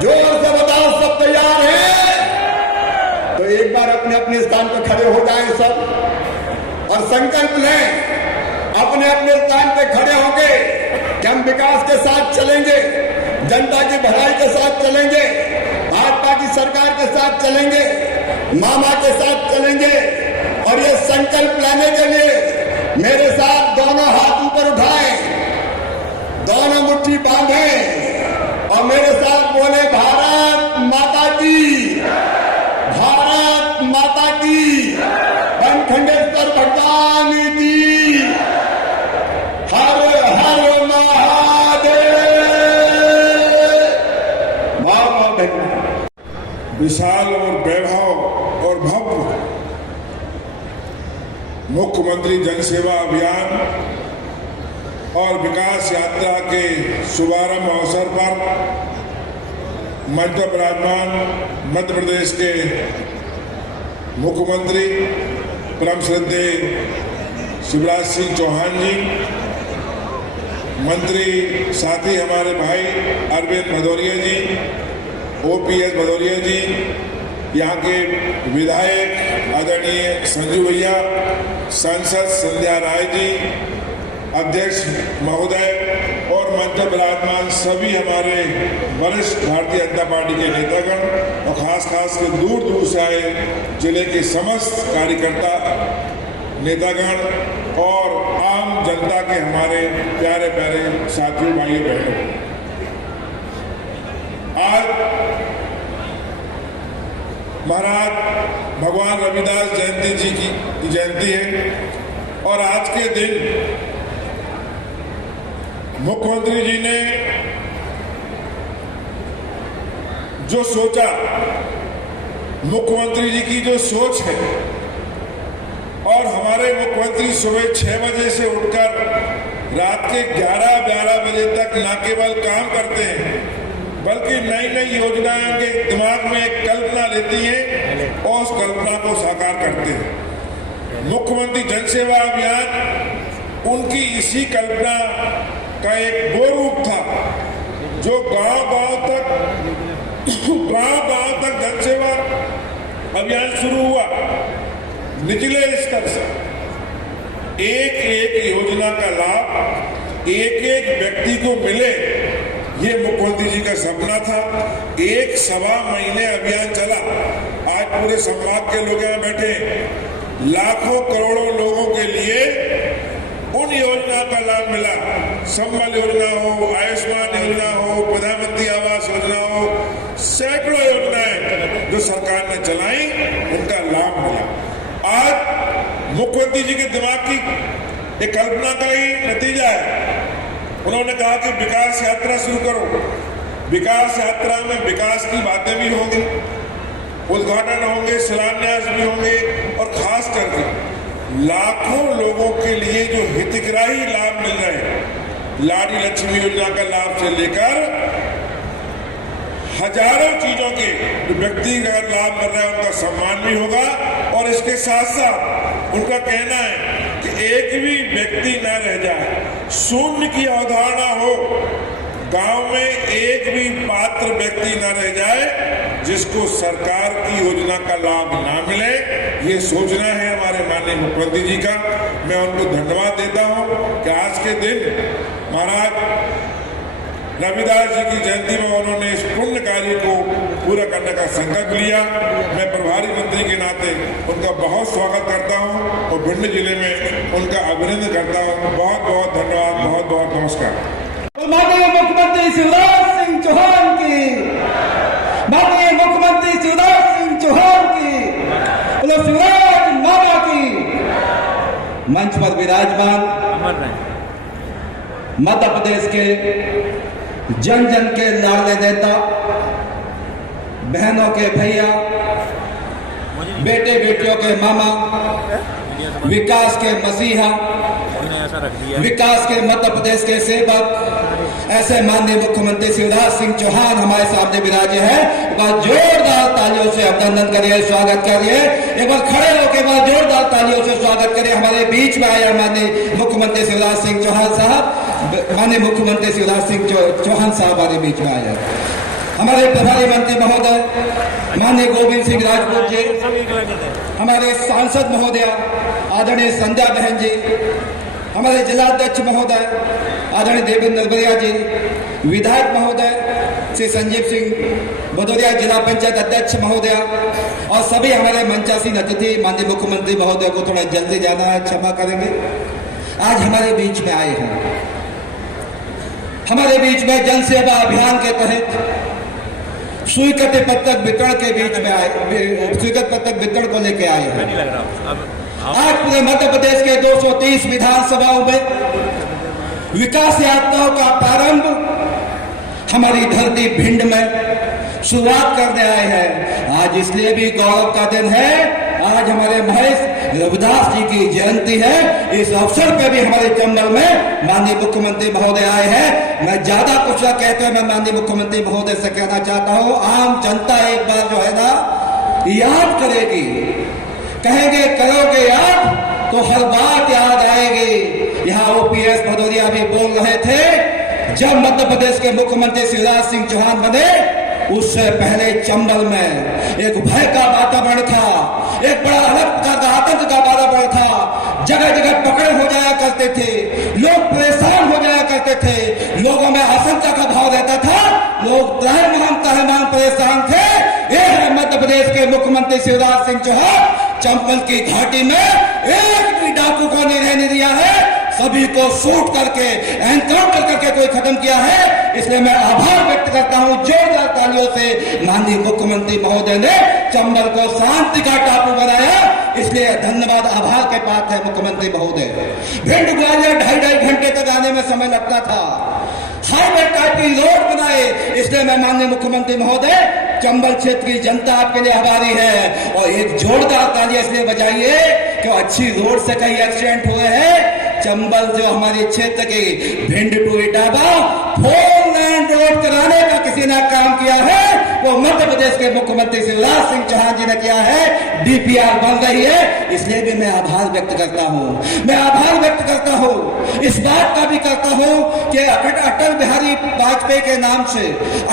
जोर से बताओ, सब तैयार हैं? तो एक बार अपने अपने स्थान पर खड़े हो जाएं सब और संकल्प लें, अपने अपने स्थान पे खड़े होंगे कि हम विकास के साथ चलेंगे, जनता की भलाई के साथ चलेंगे, भाजपा की सरकार के साथ चलेंगे, मामा के साथ चलेंगे। और ये संकल्प लेने के लिए मेरे साथ दोनों हाथ ऊपर उठाएं, दोनों मुट्ठी बांधें और मेरे साथ बोले, भारत माता की, भारत माता की, बनखंडेश्वर भगवान की, हर हर महादेव। विशाल और वैभव और भव्य मुख्यमंत्री जनसेवा अभियान और विकास यात्रा के शुभारंभ अवसर पर मंच पर विराजमान मध्य प्रदेश के मुख्यमंत्री परम श्रद्धेय शिवराज सिंह चौहान जी, मंत्री साथी हमारे भाई अरविंद भदौरिया जी, OPS भदौरिया जी, यहाँ के विधायक आदरणीय संजू भैया, सांसद संध्या राय जी, अध्यक्ष महोदय और मंच पर विराजमान सभी हमारे वरिष्ठ भारतीय जनता पार्टी के नेतागण और खास के दूर दूर से आए जिले के समस्त कार्यकर्ता, नेतागण और आम जनता के हमारे प्यारे प्यारे साथियों, भाइयों बहनों, आज महाराज भगवान रविदास जयंती जी की जयंती है और आज के दिन मुख्यमंत्री जी ने जो सोचा, मुख्यमंत्री जी की जो सोच है, और हमारे मुख्यमंत्री सुबह 6 बजे से उठकर रात के 11-12 बजे तक न केवल काम करते हैं बल्कि नई नई योजनाएं उनके दिमाग में एक कल्पना लेती हैं और उस कल्पना को साकार करते हैं। मुख्यमंत्री जनसेवा अभियान उनकी इसी कल्पना का एक वो रूप था जो गांव-गांव तक जनसेवा अभियान शुरू हुआ। निचले स्तर से एक एक योजना का लाभ एक एक व्यक्ति को मिले, ये मुख्यमंत्री जी का सपना था। 1-1.25 महीने अभियान चला। आज पूरे संभाग के लोग यहाँ बैठे, लाखों करोड़ों लोगों के लिए उन योजना का लाभ मिला। संबल योजना हो, आयुष्मान योजना हो, प्रधानमंत्री आवास योजना हो, सैकड़ों योजनाएं जो सरकार ने चलाई, उनका लाभ मिला। आज मुख्यमंत्री जी के दिमाग की एक कल्पना का ही नतीजा है। उन्होंने कहा कि विकास यात्रा शुरू करो। विकास यात्रा में विकास की बातें भी होंगी, उद्घाटन होंगे, शिलान्यास भी होंगे और खास करके लाखों लोगों के लिए जो हितग्राही लाभ मिल रहे हैं, लाडली लक्ष्मी योजना का लाभ से लेकर हजारों चीजों के जो व्यक्ति का लाभ मिल रहा है उनका सम्मान भी होगा। और इसके साथ साथ उनका कहना है कि एक भी व्यक्ति न रह जाए, शून्य की अवधारणा हो, गांव में एक भी पात्र व्यक्ति न रह जाए जिसको सरकार की योजना का लाभ ना मिले। ये सोचना है हमारे माननीय मुख्यमंत्री जी का। मैं उनको धन्यवाद देता हूं कि आज के दिन महाराज रविदास जी की जयंती में उन्होंने इस पुण्य कार्य को पूरा करने का संकल्प लिया। मैं प्रभारी मंत्री के नाते उनका बहुत स्वागत करता हूं और भिंड जिले में उनका अभिनंदन करता हूं। बहुत बहुत धन्यवाद, बहुत बहुत नमस्कार। माननीय मुख्यमंत्री शिवराज सिंह चौहान की, माननीय मुख्यमंत्री शिवराज सिंह चौहान की, बोलो शिवराज माता की। मंच पर विराजमान मध्य प्रदेश के जन जन के लाडले नेता, बहनों के भैया, बेटे बेटियों के मामा, विकास के मसीहा, विकास के मध्य प्रदेश के सेवक, ऐसे माननीय मुख्यमंत्री शिवराज सिंह चौहान हमारे सामने विराजे हैं। एक बार जोरदार तालियों से अभिनंदन करिए, स्वागत करिए। एक बार खड़े होकर एक बार जोरदार तालियों से स्वागत करिए। हमारे बीच में आया माननीय मुख्यमंत्री शिवराज सिंह चौहान साहब, माननीय मुख्यमंत्री शिवराज सिंह चौहान साहब हमारे बीच में आए। हमारे प्रभारी मंत्री महोदय माननीय गोविंद सिंह राजपूत जी, हमारे सांसद महोदय आदरणीय संध्या बहन जी, हमारे जिलाध्यक्ष महोदय आदरणीय देवेंद्र नरबरिया जी, विधायक महोदय श्री संजीव सिंह भदौरिया, जिला पंचायत अध्यक्ष महोदय, और सभी हमारे मंचासीन अतिथि। माननीय मुख्यमंत्री महोदय को थोड़ा जल्दी जाना है, क्षमा करेंगे। आज हमारे बीच में आए हैं, हमारे बीच में जन सेवा अभियान के तहत स्वीकृति पत्रक वितरण के बीच में आए, स्वीकृति पत्रक वितरण को लेके आए हैं। आज पूरे मध्य प्रदेश के 230 विधानसभाओं में विकास यात्राओं का प्रारंभ हमारी धरती भिंड में शुरुआत करने आए हैं। आज इसलिए भी गौरव का दिन है, आज हमारे महेश रविदास जी की जयंती है। इस अवसर पर भी हमारे चंबल में माननीय मुख्यमंत्री महोदय आए हैं। मैं ज्यादा कुछ न कहते हुए मैं माननीय मुख्यमंत्री महोदय से कहना चाहता हूं, आम जनता एक बार जो है ना याद करेगी, कहेंगे करोगे याद तो हर बात याद आएगी। यहाँ ओपीएस भदौरिया भी बोल रहे थे, जब मध्य प्रदेश के मुख्यमंत्री शिवराज सिंह चौहान बने उससे पहले चंबल में एक भय का वातावरण था, एक बड़ा अलग का आतंक का वातावरण था। जगह जगह पकड़े हो जाया करते थे, लोग परेशान हो जाया करते थे, लोगों में आशंका का भाव रहता था, लोग त्रहमान परेशान थे। ये है मध्य प्रदेश के मुख्यमंत्री शिवराज सिंह चौहान, चंबल की घाटी में एक भी डाकू को नहीं रहने दिया है, सभी को शूट करके एनकाउंटर करके कोई खत्म किया है। इसलिए मैं आभार व्यक्त करता हूं जोरदार तालियों से, माननीय मुख्यमंत्री महोदय ने चंबल को शांति का टापू बनाया, इसलिए धन्यवाद आभार के पात्र है मुख्यमंत्री महोदय। भिंड ग्वालियर 2.5 घंटे तक आने में समय लगता था, हाईवे टाइप की रोड बनाए, इसलिए मैं माननीय मुख्यमंत्री महोदय चंबल क्षेत्र की जनता आपके लिए आभारी है। और एक जोरदार ताली इसलिए बजाइए कि अच्छी रोड से कई एक्सीडेंट हुए हैं। चंबल जो हमारे क्षेत्र की Bhind to Etawah 4 lane road कराने का किसी ने काम किया है, वो मध्य प्रदेश के मुख्यमंत्री शिवराज सिंह चौहान जी ने किया है। डीपीआर बन रही है, इसलिए भी मैं आभार व्यक्त करता हूँ। मैं आभार व्यक्त करता हूँ, इस बात का भी करता हूँ कि अटल बिहारी वाजपेयी के नाम से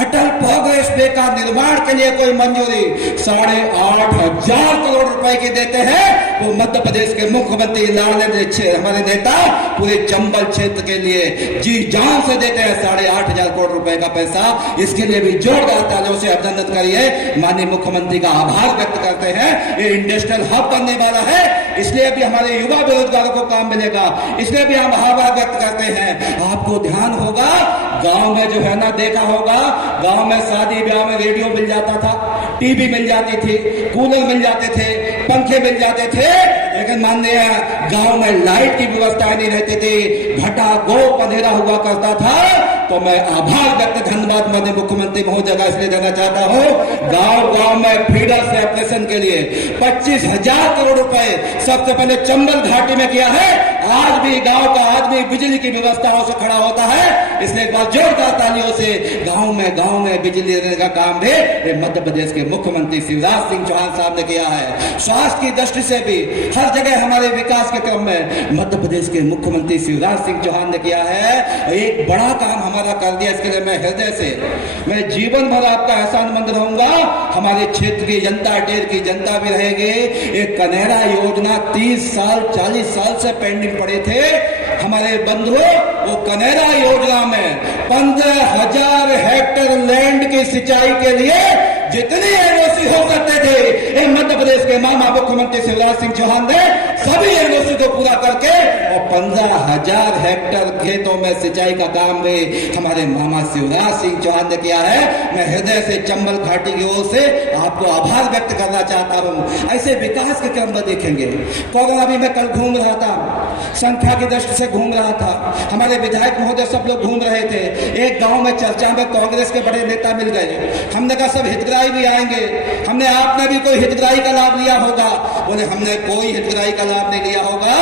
अटल प्रोग्रेस वे का निर्माण के लिए कोई मंजूरी 8,500 करोड़ रुपए की देते हैं, वो मध्य प्रदेश के मुख्यमंत्री लाडले हमारे नेता पूरे चंबल क्षेत्र के लिए जी जान से देते हैं 8,500 करोड़ रुपए का पैसा। इसके लिए भी जोरदार तालियों से अभिनंदन करिए, माननीय मुख्यमंत्री का आभार व्यक्त करते हैं। ये इंडस्ट्रियल हब बनने वाला है, इसलिए भी हमारे युवा बेरोजगारों को काम मिलेगा, इसलिए भी हम आभार व्यक्त करते हैं। आपको ध्यान होगा गांव में जो है ना, देखा होगा गांव में शादी ब्याह में रेडियो मिल जाता था, टीवी मिल जाती थी, कूलर मिल जाते थे, पंखे मिल जाते थे, लेकिन माननीय गांव में लाइट की व्यवस्था नहीं रहती थी, घटा गोप अंधेरा हुआ करता था। तो मैं आभार व्यक्त धन्यवाद माननीय मुख्यमंत्री महोदय का इसलिए देना चाहता हूँ। गांव गांव में फीडर से ऑपरेशन के लिए 25,000 करोड़ रुपए सबसे पहले चंबल घाटी में किया है। आज भी गांव का आदमी बिजली की व्यवस्थाओं से खड़ा होता है, इसलिए एक बार जोरदार तालियों से गांव में बिजली देने का काम भी मध्य प्रदेश के मुख्यमंत्री शिवराज सिंह चौहान साहब ने किया है। स्वास्थ्य की दृष्टि से भी हर जगह हमारे विकास के क्रम में मध्य प्रदेश के मुख्यमंत्री शिवराज सिंह चौहान ने किया है। एक बड़ा काम हमारा कर दिया, इसके लिए मैं हृदय से मैं जीवन भर आपका एहसानमंद रहूंगा। हमारे क्षेत्र की जनता, डेर की जनता भी रहेगी। एक कनेरा योजना 30 साल 40 साल से पेंडिंग पड़े थे हमारे बंधुओं, वो कनेरा योजना में 15,000 हेक्टेयर लैंड की सिंचाई के लिए जितनी एनओसी हो सकते थे, मध्य प्रदेश के माननीय मुख्यमंत्री शिवराज सिंह चौहान ने सभी एनओसी को पूरा करके और 15,000 हेक्टेयर खेतों में सिंचाई का काम भी हमारे मामा शिवराज सिंह चौहान ने किया है। मैं हृदय से चंबल घाटी की ओर से आपको आभार व्यक्त करना चाहता हूँ। ऐसे विकास के क्रम में देखेंगे, कोरोना भी मैं कल घूम रहा था, संख्या की दृष्टि से घूम रहा था, हमारे विधायक महोदय सब लोग घूम रहे थे। एक गांव में चर्चा में कांग्रेस के बड़े नेता मिल गए। हमने कहा सब हितग्राही भी आएंगे, हमने आपने भी कोई हितग्राही का लाभ लिया होगा? बोले हमने कोई हितग्राही का लाभ नहीं लिया होगा।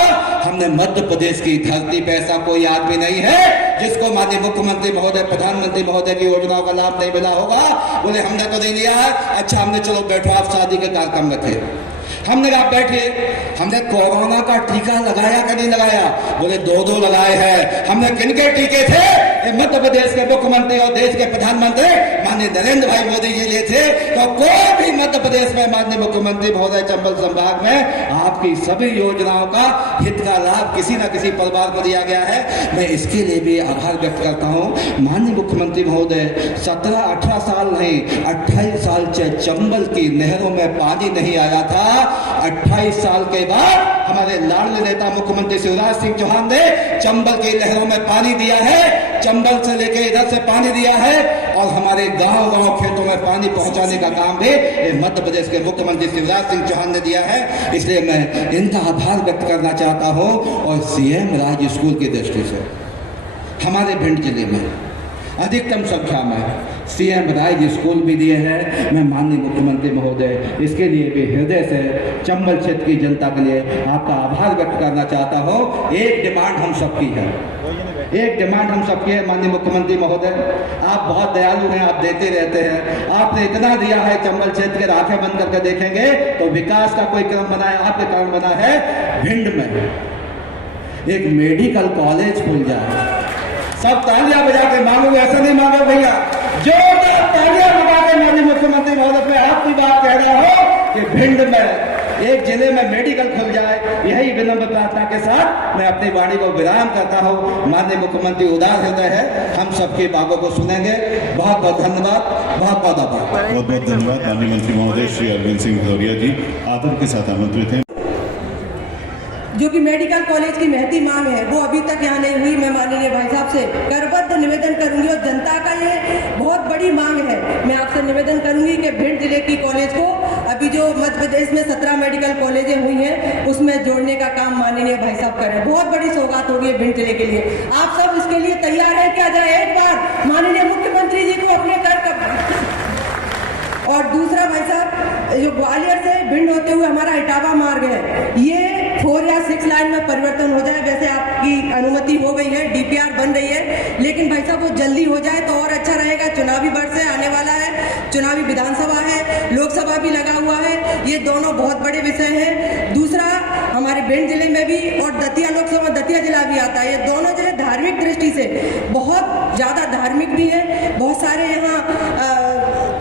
हमने मध्य प्रदेश की धरती पे ऐसा कोई आदमी नहीं है जिसको माननीय मुख्यमंत्री महोदय, प्रधानमंत्री महोदय की योजनाओं का लाभ नहीं मिला होगा। बोले हमने तो नहीं लिया है। अच्छा, हमने चलो बैठो, आप शादी के कार्यक्रम में थे, हमने कहा बैठिए, हमने कोरोना का टीका लगाया कि नहीं लगाया? बोले 2 लगाए हैं। हमने किनके टीके थे? मध्य प्रदेश के मुख्यमंत्री और देश के प्रधानमंत्री माननीय नरेंद्र भाई मोदी जी लिए थे। तो कोई भी मध्य प्रदेश में माननीय मुख्यमंत्री महोदय चंबल संभाग में आपकी सभी योजनाओं का हित का लाभ किसी न किसी परिवार को दिया गया है। मैं इसके लिए भी आभार व्यक्त करता हूँ। माननीय मुख्यमंत्री महोदय 17-18 साल नहीं, 28 साल से चंबल की नहरों में पानी नहीं आया था। 28 साल के बाद हमारे लाडले नेता मुख्यमंत्री शिवराज सिंह चौहान ने चंबल की नहरों में पानी दिया है, चंबल से लेकर इधर से पानी दिया है, और हमारे गांव-गांव खेतों में पानी पहुंचाने का काम भी मध्य प्रदेश के मुख्यमंत्री शिवराज सिंह चौहान ने दिया है। इसलिए मैं इनका आभार व्यक्त करना चाहता हूं। और सीएम राज स्कूल की दृष्टि से हमारे भिंड जिले में अधिकतम संख्या में सीएम राइज स्कूल भी दिए हैं। मैं माननीय मुख्यमंत्री महोदय इसके लिए भी हृदय से चंबल क्षेत्र की जनता के लिए आपका आभार व्यक्त करना चाहता हूँ। एक डिमांड हम सबकी है, एक डिमांड हम सबकी है माननीय मुख्यमंत्री महोदय, आप बहुत दयालु हैं, आप देते रहते हैं, आपने इतना दिया है चंबल क्षेत्र के आंखें बंद करके देखेंगे तो विकास का कोई क्रम बना है, आपके कारण बना है। भिंड में एक मेडिकल कॉलेज खुल जाए, सब तालियां बजा के मांगोगे, ऐसा नहीं मांगो भैया, जोरदार तालियां बजा के माननीय मुख्यमंत्री महोदय पे आपकी बात कह रहा हो कि भिंड में एक जिले में मेडिकल खुल जाए। यही विनम्र प्रार्थना के साथ मैं अपनी वाणी को विराम करता हूँ। माननीय मुख्यमंत्री उदार हृदय है, हम सबकी बातों को सुनेंगे। बहुत बहुत धन्यवाद, बहुत बहुत आभार। बहुत बहुत धन्यवाद माननीय मंत्री महोदय श्री अरविंद सिंह भदौरिया जी आदर के साथ आमंत्रित हैं। जो कि मेडिकल कॉलेज की महती मांग है वो अभी तक यहाँ नहीं हुई। मैं माननीय भाई साहब से करबद्ध निवेदन करूंगी, और जनता का ये बहुत बड़ी मांग है। मैं आपसे निवेदन करूंगी कि भिंड जिले की कॉलेज को अभी जो मध्य प्रदेश में 17 मेडिकल कॉलेजें हुई हैं उसमें जोड़ने का काम माननीय भाई साहब करें। बहुत बड़ी सौगात होगी भिंड जिले के लिए। आप सब इसके लिए तैयार है? क्या जाए एक बार माननीय मुख्यमंत्री जी को अपने कर। और दूसरा भाई साहब, जो ग्वालियर से भिंड होते हुए हमारा इटावा मार्ग है, ये 4 या 6 लाइन में परिवर्तन हो जाए। वैसे आपकी अनुमति हो गई है, डीपीआर बन रही है, लेकिन भाई साहब वो जल्दी हो जाए तो और अच्छा रहेगा। चुनावी वर्ष से आने वाला है, चुनावी विधानसभा है, लोकसभा भी लगा हुआ है, ये दोनों बहुत बड़े विषय हैं। दूसरा, हमारे भिंड जिले में भी और दतिया लोकसभा, दतिया जिला भी आता है, ये दोनों जिले धार्मिक दृष्टि से बहुत ज़्यादा धार्मिक भी है। बहुत सारे यहाँ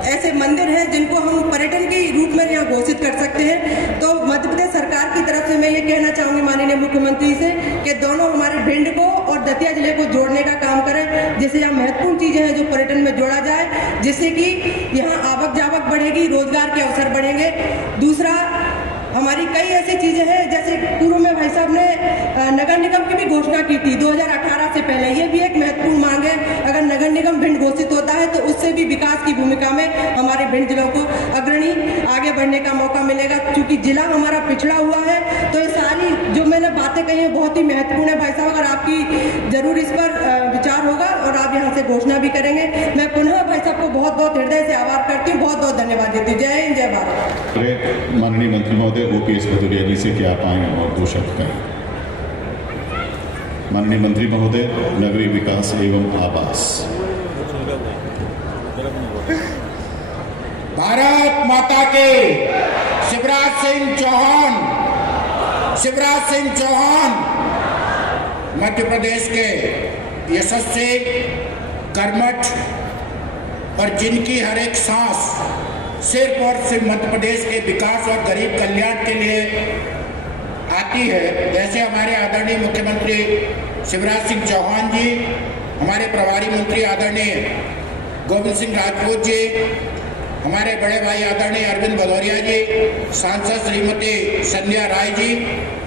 ऐसे मंदिर हैं जिनको हम पर्यटन के रूप में यहाँ घोषित कर सकते हैं। तो मध्य प्रदेश सरकार की तरफ से मैं ये कहना चाहूंगी माननीय मुख्यमंत्री से कि दोनों हमारे भिंड को और दतिया जिले को जोड़ने का काम करें, जिससे यहाँ महत्वपूर्ण चीजें हैं जो पर्यटन में जोड़ा जाए, जिससे कि यहाँ आवक जावक बढ़ेगी, रोजगार के अवसर बढ़ेंगे। दूसरा, हमारी कई ऐसी चीजें हैं, जैसे पूर्व में भाई साहब ने नगर निगम की भी घोषणा की थी 2018 से पहले, ये भी एक महत्वपूर्ण मांग है। अगर नगर निगम भिंड घोषित होता है तो उससे भी विकास की भूमिका में हमारे भिंड जिलों को अग्रणी आगे बढ़ने का मौका मिलेगा। क्योंकि जिला हमारा पिछड़ा हुआ है, तो ये सारी जो मैंने बातें कही है बहुत ही महत्वपूर्ण है। भाई साहब, अगर आपकी जरूर इस पर विचार होगा और आप यहाँ से घोषणा भी करेंगे। मैं पुनः भाई साहब को बहुत बहुत हृदय से आभार करती हूँ, बहुत बहुत धन्यवाद देती हूँ। जय हिंद, जय भारत। माननीय मंत्री महोदय ओपीएस भदौरिया जी से क्या पाएं और 2 शब्द कहें। माननीय मंत्री महोदय नगरीय विकास एवं आवास। भारत माता के शिवराज सिंह चौहान मध्य प्रदेश के यशस्वी, कर्मठ और जिनकी हर एक सांस सिर्फ और सिर्फ मध्य प्रदेश के विकास और गरीब कल्याण के लिए आती है। जैसे हमारे आदरणीय मुख्यमंत्री शिवराज सिंह चौहान जी, हमारे प्रभारी मंत्री आदरणीय गोविंद सिंह राजपूत जी, हमारे बड़े भाई आदरणीय अरविंद भदौरिया जी, सांसद श्रीमती संध्या राय जी,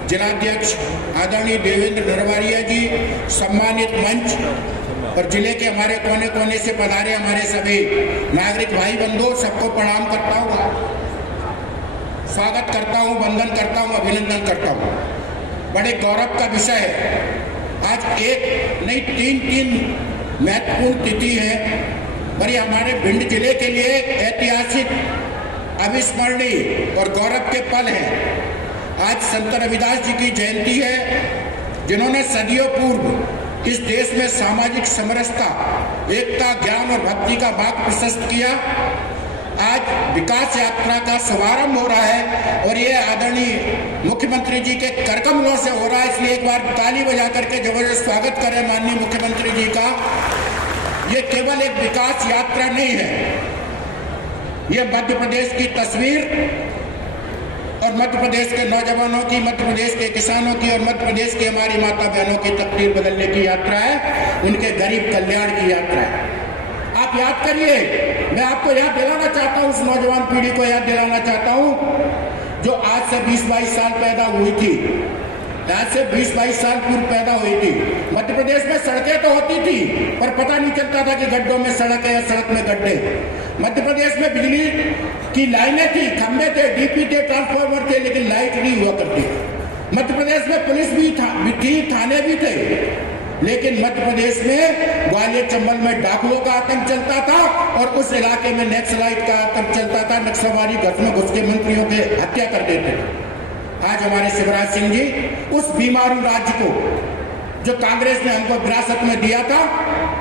जिलाध्यक्ष आदरणीय देवेंद्र नरवारिया जी, सम्मानित मंच और जिले के हमारे कोने कोने से पधारे हमारे सभी नागरिक भाई बंधु, सबको प्रणाम करता हूँ, स्वागत करता हूँ, वंदन करता हूँ, अभिनंदन करता हूँ। बड़े गौरव का विषय है। आज एक नहीं तीन महत्वपूर्ण तिथि है और ये हमारे भिंड जिले के लिए ऐतिहासिक, अविस्मरणीय और गौरव के पल हैं। आज संत रविदास जी की जयंती है, जिन्होंने सदियों पूर्व इस देश में सामाजिक समरसता, एकता, ज्ञान और भक्ति का मार्ग प्रशस्त किया। आज विकास यात्रा का शुभारंभ हो रहा है और ये आदरणीय मुख्यमंत्री जी के करकमलों से हो रहा है, इसलिए एक बार ताली बजा करके जबरदस्त स्वागत करें माननीय मुख्यमंत्री जी का। ये केवल एक विकास यात्रा नहीं है, ये मध्य प्रदेश की तस्वीर और मध्य प्रदेश के नौजवानों की, मध्य प्रदेश के किसानों की और मध्य प्रदेश की हमारी माता बहनों की तकदीर बदलने की यात्रा है, उनके गरीब कल्याण की यात्रा है। आप याद करिए, मैं आपको याद दिलाना चाहता हूं, उस नौजवान पीढ़ी को याद दिलाना चाहता हूं जो आज से 20-22 साल पैदा हुई थी, आज से 20-22 साल पूर्व पैदा हुई थी। मध्य प्रदेश में सड़कें तो होती थी पर पता नहीं चलता था कि गड्ढों में सड़क है या सड़क में गड्ढे। मध्य प्रदेश में बिजली की लाइनें थी, खंभे थे, डीपी थे, ट्रांसफार्मर थे, लेकिन लाइट नहीं हुआ करती। मध्य प्रदेश में पुलिस भी थी, थाने भी थे, लेकिन मध्य प्रदेश में ग्वालियर चंबल में डाकुओं का आतंक चलता था और उस इलाके में नक्सलाइट का आतंक चलता था। नक्सलवादी घर में घुस के मंत्रियों के हत्या कर देते थे। आज हमारे शिवराज सिंह जी उस बीमारू राज्य को जो कांग्रेस ने हमको विरासत में दिया था,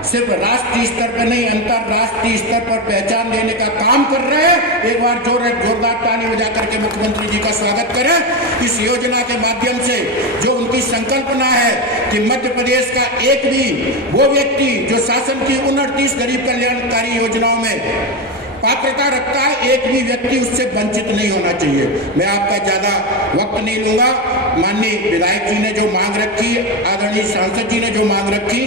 सिर्फ राष्ट्रीय स्तर पर नहीं अंतरराष्ट्रीय स्तर पर पहचान देने का काम कर रहे हैं। एक बार जोरदार ताली बजा करके मुख्यमंत्री जी का स्वागत करें। इस योजना के माध्यम से जो उनकी संकल्पना है कि मध्य प्रदेश का एक भी वो व्यक्ति जो शासन की 29 गरीब कल्याणकारी योजनाओं में पात्रता रखता है, एक भी व्यक्ति उससे वंचित नहीं होना चाहिए। मैं आपका ज्यादा वक्त नहीं लूंगा। माननीय विधायक जी ने जो मांग रखी, आदरणीय सांसद जी ने जो मांग रखी,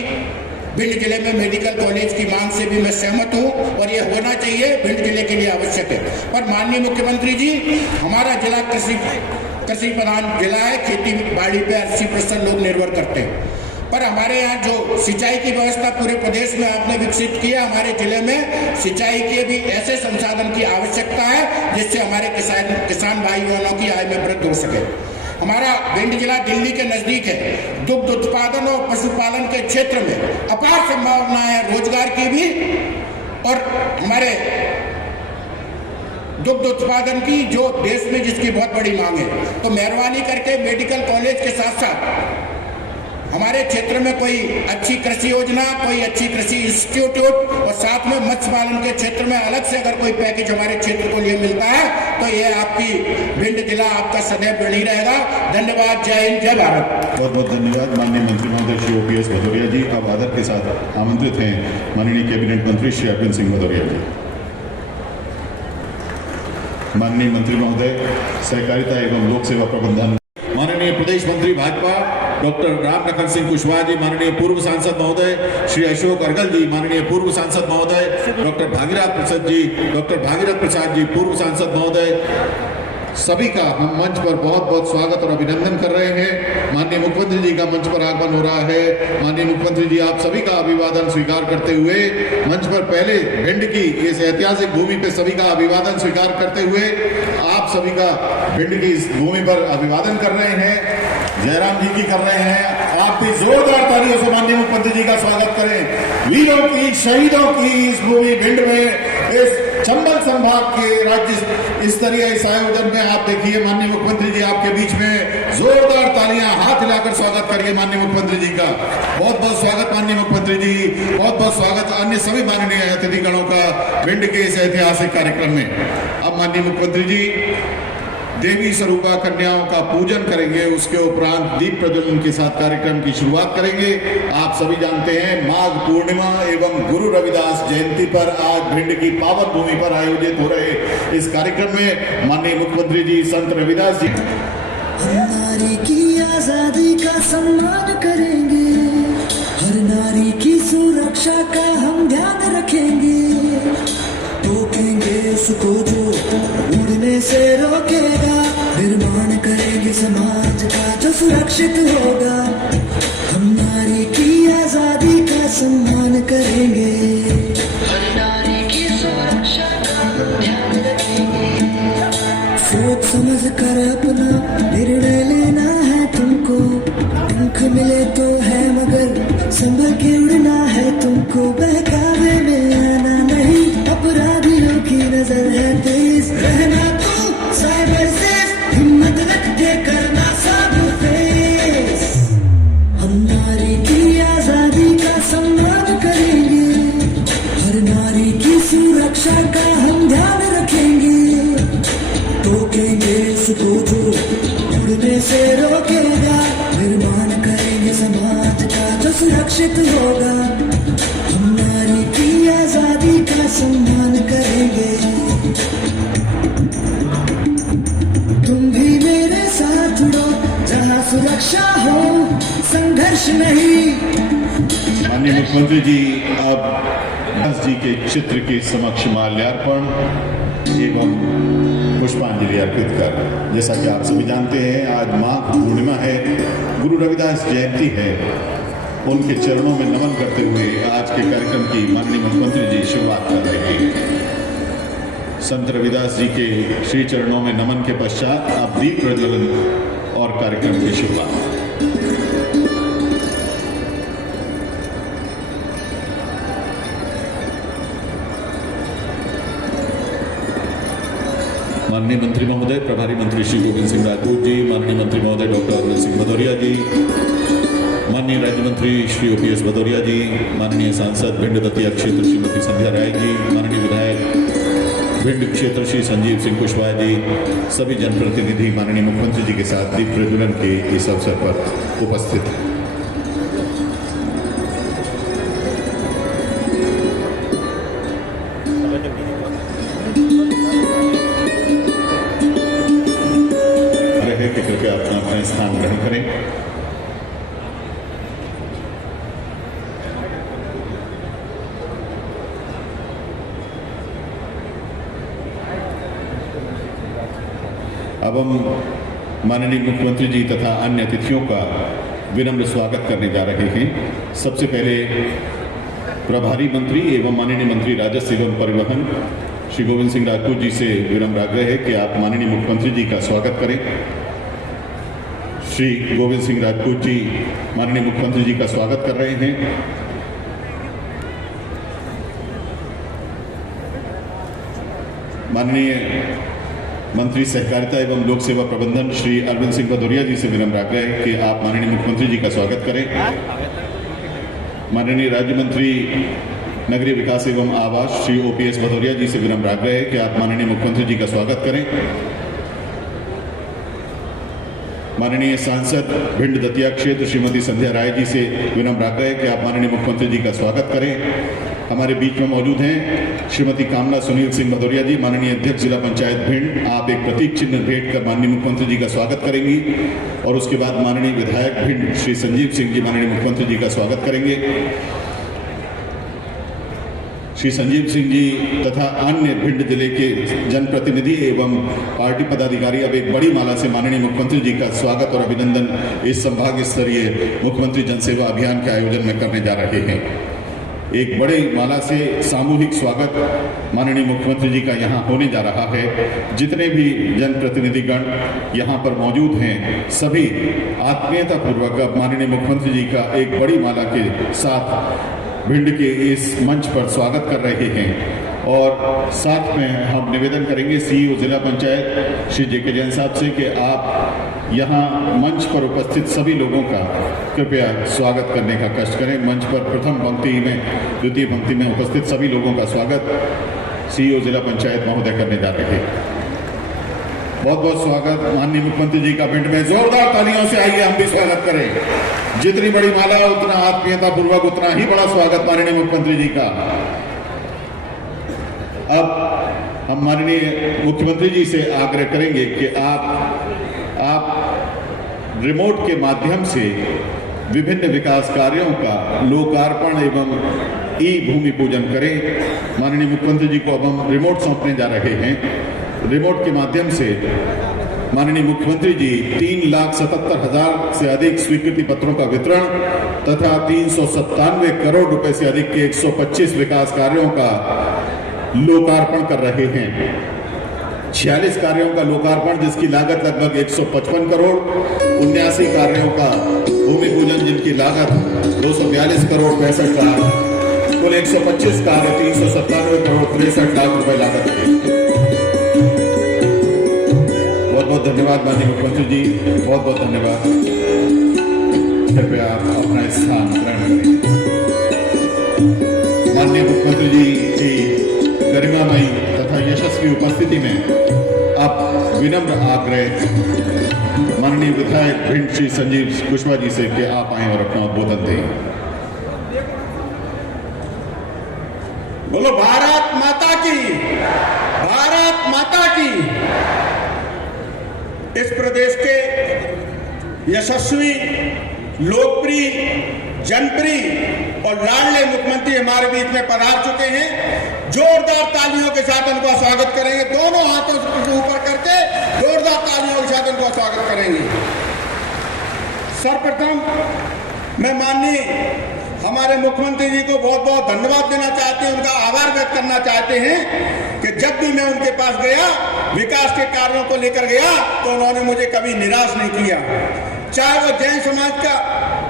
भिंड जिले में मेडिकल कॉलेज की मांग से भी मैं सहमत हूं और ये होना चाहिए, भिंड जिले के लिए आवश्यक है। पर माननीय मुख्यमंत्री जी, हमारा जिला कृषि प्रधान जिला है, खेती बाड़ी पे 80% लोग निर्भर करते हैं, पर हमारे यहाँ जो सिंचाई की व्यवस्था पूरे प्रदेश में आपने विकसित किया, हमारे जिले में सिंचाई के भी ऐसे संसाधन की आवश्यकता है जिससे हमारे किसान भाई बहनों की आय में वृद्धि हो सके। हमारा भिंड जिला दिल्ली के नजदीक है। दुग्ध उत्पादन और पशुपालन के क्षेत्र में अपार संभावनाएं है, रोजगार की भी और हमारे दुग्ध उत्पादन की जो देश में जिसकी बहुत बड़ी मांग है। तो मेहरबानी करके मेडिकल कॉलेज के साथ साथ हमारे क्षेत्र में कोई अच्छी कृषि योजना, कोई अच्छी कृषि इंस्टीट्यूट और साथ में मत्स्य पालन के क्षेत्र में अलग से अगर कोई पैकेज हमारे क्षेत्र को लिए मिलता है तो ये आपकी भिंड जिला आपका सदैव ऋणी रहेगा। धन्यवाद। जय हिंद, जय भारत। बहुत बहुत धन्यवाद माननीय मंत्री महोदय श्री OPS भदौरिया जी। अब आदर के साथ आमंत्रित हैं माननीय कैबिनेट मंत्री श्री अरविंद सिंह भदौरिया जी। माननीय मंत्री महोदय सहकारिता एवं लोक सेवा प्रबंधन, माननीय प्रदेश मंत्री भाजपा डॉक्टर रामलखन सिंह कुशवाहा जी, माननीय पूर्व सांसद महोदय श्री अशोक अर्गल जी, माननीय पूर्व सांसद महोदय डॉक्टर भागीरथ प्रसाद जी, पूर्व सांसद महोदय, सभी का हम मंच पर बहुत बहुत स्वागत और अभिनंदन कर रहे हैं। माननीय मुख्यमंत्री जी का मंच पर आगमन हो रहा है। माननीय मुख्यमंत्री जी, आप सभी का अभिवादन स्वीकार करते हुए मंच पर पहले भिंड की इस ऐतिहासिक भूमि पे सभी का अभिवादन स्वीकार करते हुए आप सभी का भिंड की इस भूमि पर अभिवादन कर रहे हैं। जयराम जी की कर रहे हैं। आप भी जोरदार तालियों से माननीय मुख्यमंत्री जी का स्वागत करें। वीरों की, शहीदों की इस भूमि भिंड में, इस चंबल संभाग के राज्य स्तरीय इस आयोजन में आप देखिए माननीय मुख्यमंत्री जी आपके बीच में जोरदार तालियां हाथ हिलाकर स्वागत करिए माननीय मुख्यमंत्री जी का। बहुत बहुत स्वागत माननीय मुख्यमंत्री जी, बहुत बहुत स्वागत अन्य सभी माननीय अतिथिगणों का भिंड के इस ऐतिहासिक कार्यक्रम में। अब माननीय मुख्यमंत्री जी देवी स्वरूपा कन्याओं का पूजन करेंगे, उसके उपरांत दीप प्रज्वलन के साथ कार्यक्रम की शुरुआत करेंगे। आप सभी जानते हैं माघ पूर्णिमा एवं गुरु रविदास जयंती पर आज भिंड की पावन भूमि पर आयोजित हो रहे इस कार्यक्रम में माननीय मुख्यमंत्री जी संत रविदास जी हर नारी की आजादी का सम्मान करेंगे, हर नारी की सुरक्षा का हम ध्यान रखेंगे, ठोकेंगे उसको जो उड़ने से रोकेगा, निर्माण करेंगे समाज का जो सुरक्षित होगा। हम नारी की आजादी का सम्मान करेंगे, हर नारी की सुरक्षा का ध्यान रखेंगे। सोच समझ कर अपना निर्णय लेना है तुमको, पंख मिले तो है मगर संभल के उड़ना है तुमको। बहकावे में आना नहीं, अपराधियों की नजर है तेज, रहना तो साइबर से हिम्मत रख के करना सब फेस। हम नारी की आजादी का सम्मान करेंगे, हर नारी की सुरक्षा का हम ध्यान रखेंगे। टोकेंगे उसको जो उड़ने से रोकेगा, निर्माण करेंगे समाज का जो सुरक्षित होगा। हम नारी की आजादी का सम्मान करेंगे। तुम भी मेरे साथ उड़ो, जहाँ सुरक्षा हो संघर्ष नहीं। माननीय मुख्यमंत्री जी अब दास जी के चित्र के समक्ष माल्यार्पण एवं पुष्पांजलि अर्पित कर, जैसा कि आप सभी जानते हैं आज माघ पूर्णिमा है, गुरु रविदास जयंती है, उनके चरणों में नमन करते हुए आज के कार्यक्रम की माननीय मुख्यमंत्री जी शुरुआत कर रहे हैं। संत रविदास जी के श्री चरणों में नमन के पश्चात अब दीप प्रज्वलन और कार्यक्रम की शुरुआत। माननीय मंत्री महोदय, प्रभारी मंत्री श्री गोविंद सिंह राजपूत जी, माननीय मंत्री महोदय डॉक्टर अनिल सिंह भदौरिया जी, माननीय राज्य मंत्री श्री OPS भदौरिया जी, माननीय सांसद भिंड दतिया क्षेत्र श्रीमती संध्या राय जी, माननीय विधायक भिंड क्षेत्र श्री संजीव सिंह कुशवाहा जी, सभी जनप्रतिनिधि माननीय मुख्यमंत्री जी के साथ दीप प्रज्वलन के इस अवसर पर उपस्थित हैं। कृपया अपना स्थान ग्रहण करें। अब हम माननीय मुख्यमंत्री जी तथा अन्य अतिथियों का विनम्र स्वागत करने जा रहे हैं। सबसे पहले प्रभारी मंत्री एवं माननीय मंत्री राजस्व एवं परिवहन श्री गोविंद सिंह राजपूत जी से विनम्र आग्रह है कि आप माननीय मुख्यमंत्री जी का स्वागत करें। श्री गोविंद सिंह राजपूत जी माननीय मुख्यमंत्री जी का स्वागत कर रहे हैं। माननीय मंत्री सहकारिता एवं लोक सेवा प्रबंधन श्री अरविंद सिंह भदौरिया जी से विनम्र आग्रह है कि आप माननीय मुख्यमंत्री जी का स्वागत करें। माननीय राज्य मंत्री नगरीय विकास एवं आवास श्री OPS भदौरिया जी से विनम्र आग्रह है कि आप माननीय मुख्यमंत्री जी का स्वागत करें। माननीय सांसद भिंड दतिया क्षेत्र श्रीमती संध्या राय जी से विनम्र आग्रह है कि आप माननीय मुख्यमंत्री जी का स्वागत करें। हमारे बीच में मौजूद हैं श्रीमती कामना सुनील सिंह भदौरिया जी, माननीय अध्यक्ष जिला पंचायत भिंड। आप एक प्रतीक चिन्ह भेंट कर माननीय मुख्यमंत्री जी का स्वागत करेंगी और उसके बाद माननीय विधायक भिंड श्री संजीव सिंह जी माननीय मुख्यमंत्री जी का स्वागत करेंगे। श्री संजीव सिंह जी तथा अन्य भिंड जिले के जनप्रतिनिधि एवं पार्टी पदाधिकारी अब एक बड़ी माला से माननीय मुख्यमंत्री जी का स्वागत और अभिनंदन इस संभाग स्तरीय मुख्यमंत्री जनसेवा अभियान के आयोजन में करने जा रहे हैं। एक बड़ी माला से सामूहिक स्वागत माननीय मुख्यमंत्री जी का यहाँ होने जा रहा है। जितने भी जनप्रतिनिधिगण यहाँ पर मौजूद हैं सभी आत्मीयतापूर्वक माननीय मुख्यमंत्री जी का एक बड़ी माला के साथ भिंड के इस मंच पर स्वागत कर रहे हैं। और साथ में हम निवेदन करेंगे CEO जिला पंचायत श्री JK जैन साहब से कि आप यहाँ मंच पर उपस्थित सभी लोगों का कृपया स्वागत करने का कष्ट करें। मंच पर प्रथम पंक्ति में, द्वितीय पंक्ति में उपस्थित सभी लोगों का स्वागत CEO जिला पंचायत महोदय करने जा रहे हैं। बहुत बहुत स्वागत माननीय मुख्यमंत्री जी का भिंड में। जोरदार तालियों से आइए हम भी स्वागत करें। जितनी बड़ी माला उतना आत्मीयता पूर्वक, उतना ही बड़ा स्वागत माननीय मुख्यमंत्री जी का। अब हम माननीय मुख्यमंत्री जी से आग्रह करेंगे कि आप रिमोट के माध्यम से विभिन्न विकास कार्यों का लोकार्पण एवं ई भूमि पूजन करें। माननीय मुख्यमंत्री जी को अब हम रिमोट सौंपने जा रहे हैं। रिमोट के माध्यम से माननीय मुख्यमंत्री जी 3,77,000 से अधिक स्वीकृति पत्रों का वितरण तथा 397 करोड़ रुपए से अधिक के 125 विकास कार्यों का लोकार्पण कर रहे हैं। 46 कार्यों का लोकार्पण जिसकी लागत लगभग 155 करोड़, 79 कार्यों का भूमि पूजन जिनकी लागत 242 करोड़ 65 लाख, कुल 125 कार्य 397 करोड़ 63 लाख रुपए लागत के। बहुत बहुत धन्यवाद माननीय मुख्यमंत्री जी, बहुत बहुत धन्यवाद। कृपया आप अपना स्थान ग्रहण करें। माननीय मुख्यमंत्री जी की गरिमामयी तथा यशस्वी उपस्थिति में अब विनम्र आग्रह माननीय विधायक भिंड श्री संजीव कुशवाहा जी से कि आप आए और अपना उद्बोधन दें। बोलो भारत माता की, भारत माता की। इस प्रदेश के यशस्वी, लोकप्रिय, जनप्रिय और लाडले मुख्यमंत्री हमारे बीच में पधार चुके हैं। जोरदार तालियों के साथ उनका स्वागत करेंगे। दोनों हाथों से ऊपर करके जोरदार तालियों के साथ उनका स्वागत करेंगे। सर्वप्रथम मैं माननीय हमारे मुख्यमंत्री जी को बहुत बहुत धन्यवाद देना चाहते हैं, उनका आभार व्यक्त करना चाहते हैं कि जब भी मैं उनके पास गया, विकास के कार्यों को लेकर गया, तो उन्होंने मुझे कभी निराश नहीं किया। चाहे वो जैन समाज का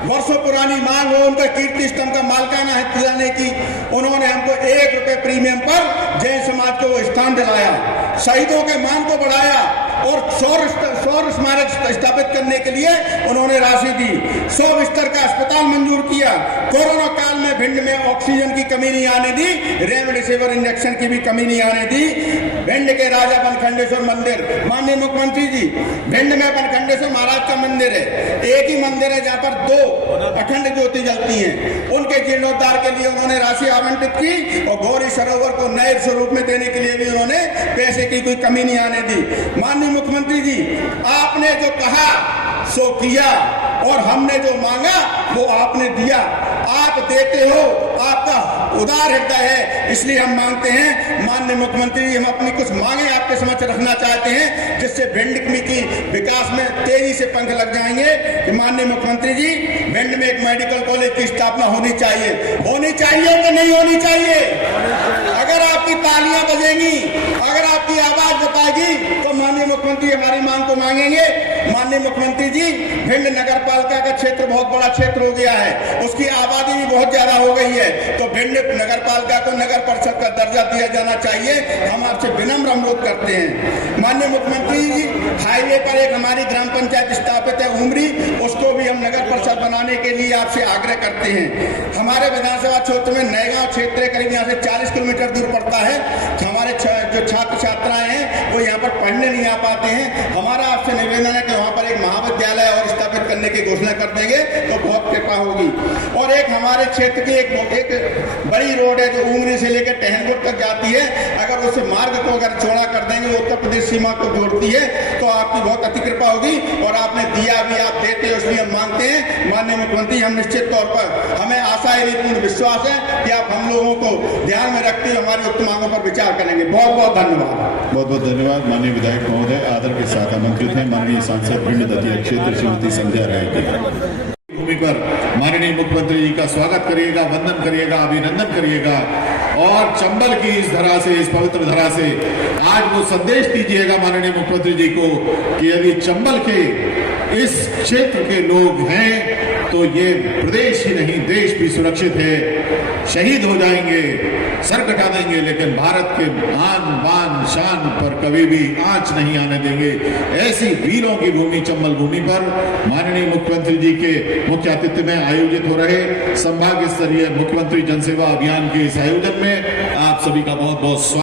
वर्षों पुरानी मांग हो, उनका कीर्ति स्तंभ का मालिकाना हक दिलाने की, उन्होंने हमको 1 रुपए प्रीमियम पर जैन समाज को वो स्थान दिलाया, शहीदों के मान को बढ़ाया और सौर स्मारक स्थापित करने के लिए उन्होंने राशि दी। 100 बिस्तर का अस्पताल मंजूर किया। कोरोना काल में भिंड में ऑक्सीजन की कमी नहीं आने दी, रेमडेसिविर इंजेक्शन की भी कमी नहीं आने दी। भिंड के राजा बनखंडेश्वर मंदिर, माननीय मुख्यमंत्री जी, भिंड में बनखंडेश्वर महाराज का मंदिर है, एक ही मंदिर है जहाँ पर 2 अखंड ज्योति जलती हैं। उनके जीर्णोद्धार के लिए उन्होंने राशि आवंटित की और गौरी सरोवर को नए स्वरूप में देने के लिए भी उन्होंने पैसे की कोई कमी नहीं आने दी। माननीय मुख्यमंत्री जी, आपने जो कहा सो किया और हमने जो मांगा वो आपने दिया। आप देते हो, आपका उदार हृदय है, इसलिए हम मांगते हैं माननीय मुख्यमंत्री जी, हम अपनी कुछ मांगे आपके समक्ष रखना चाहते हैं जिससे भिंड की विकास में तेजी से पंख लग जाएंगे। कि माननीय मुख्यमंत्री जी, भिंड में एक मेडिकल कॉलेज की स्थापना होनी चाहिए। होनी चाहिए कि नहीं होनी चाहिए? अगर आपकी तालियां बजेंगी, अगर आपकी आवाज बताएगी तो माननीय मुख्यमंत्री हमारी मांग को मांगेंगे। माननीय मुख्यमंत्री जी, भिंड नगर पालिका का क्षेत्र बहुत बड़ा क्षेत्र हो गया है, उसकी आबादी भी बहुत ज्यादा हो गई है, तो भिंड नगर पालिका को नगर परिषद का दर्जा दिया जाना चाहिए। हम आपसे विनम्र अनुरोध करते हैं। माननीय मुख्यमंत्री जी, हाईवे पर एक हमारी ग्राम पंचायत स्थापित है उमरी, उसको भी हम नगर परिषद बनाने के लिए आपसे आग्रह करते हैं। हमारे विधानसभा क्षेत्र में नएगांव क्षेत्र करीब यहाँ से 40 किलोमीटर दूर पड़ता है। हमारे जो छात्र छात्राएं हैं वो यहाँ पर पढ़ने नहीं आ पाते हैं। हमारा आपसे निवेदन है कि वहाँ पर एक महाविद्यालय और स्थापित करने की घोषणा कर देंगे तो बहुत कृपा होगी। और एक हमारे क्षेत्र की एक बड़ी रोड है जो उमरी से लेकर टहनपुर तक जाती है, अगर उस मार्ग को अगर चौड़ा कर देंगे, उत्तर प्रदेश सीमा को जोड़ती है, तो आपकी बहुत अति कृपा होगी। और आपने दिया भी, आप देते हो, इसलिए हम मांगते हैं माननीय मुख्यमंत्री, हम निश्चित तौर पर, हमें आशा है, पूर्ण विश्वास है कि आप हम लोगों को ध्यान में रखते हुए हमारी उक्त मांगों पर विचार करेंगे। बहुत बहुत धन्यवाद। बहुत बहुत धन्यवाद माननीय विधायक महोदय। आदर के साथ आमंत्रित हैं माननीय सांसद भिंड दतिया क्षेत्र श्रीमती संध्या राय जी। भूमि पर माननीय मुख्यमंत्री जी का स्वागत करिएगा, वंदन करिएगा, अभिनंदन करिएगा और चंबल की इस धरा से, इस पवित्र धरा से आज वो संदेश दीजिएगा माननीय मुख्यमंत्री जी को कि यदि चंबल के इस क्षेत्र के लोग हैं तो ये प्रदेश ही नहीं देश भी सुरक्षित है। शहीद हो जाएंगे, सर कटा देंगे, लेकिन भारत के आन बान शान पर कभी भी आंच नहीं आने देंगे। ऐसी वीरों की भूमि चंबल भूमि पर माननीय मुख्यमंत्री जी के मुख्य आतिथ्य में आयोजित हो रहे संभाग स्तरीय मुख्यमंत्री जनसेवा अभियान के इस आयोजन में आप सभी का बहुत बहुत स्वागत।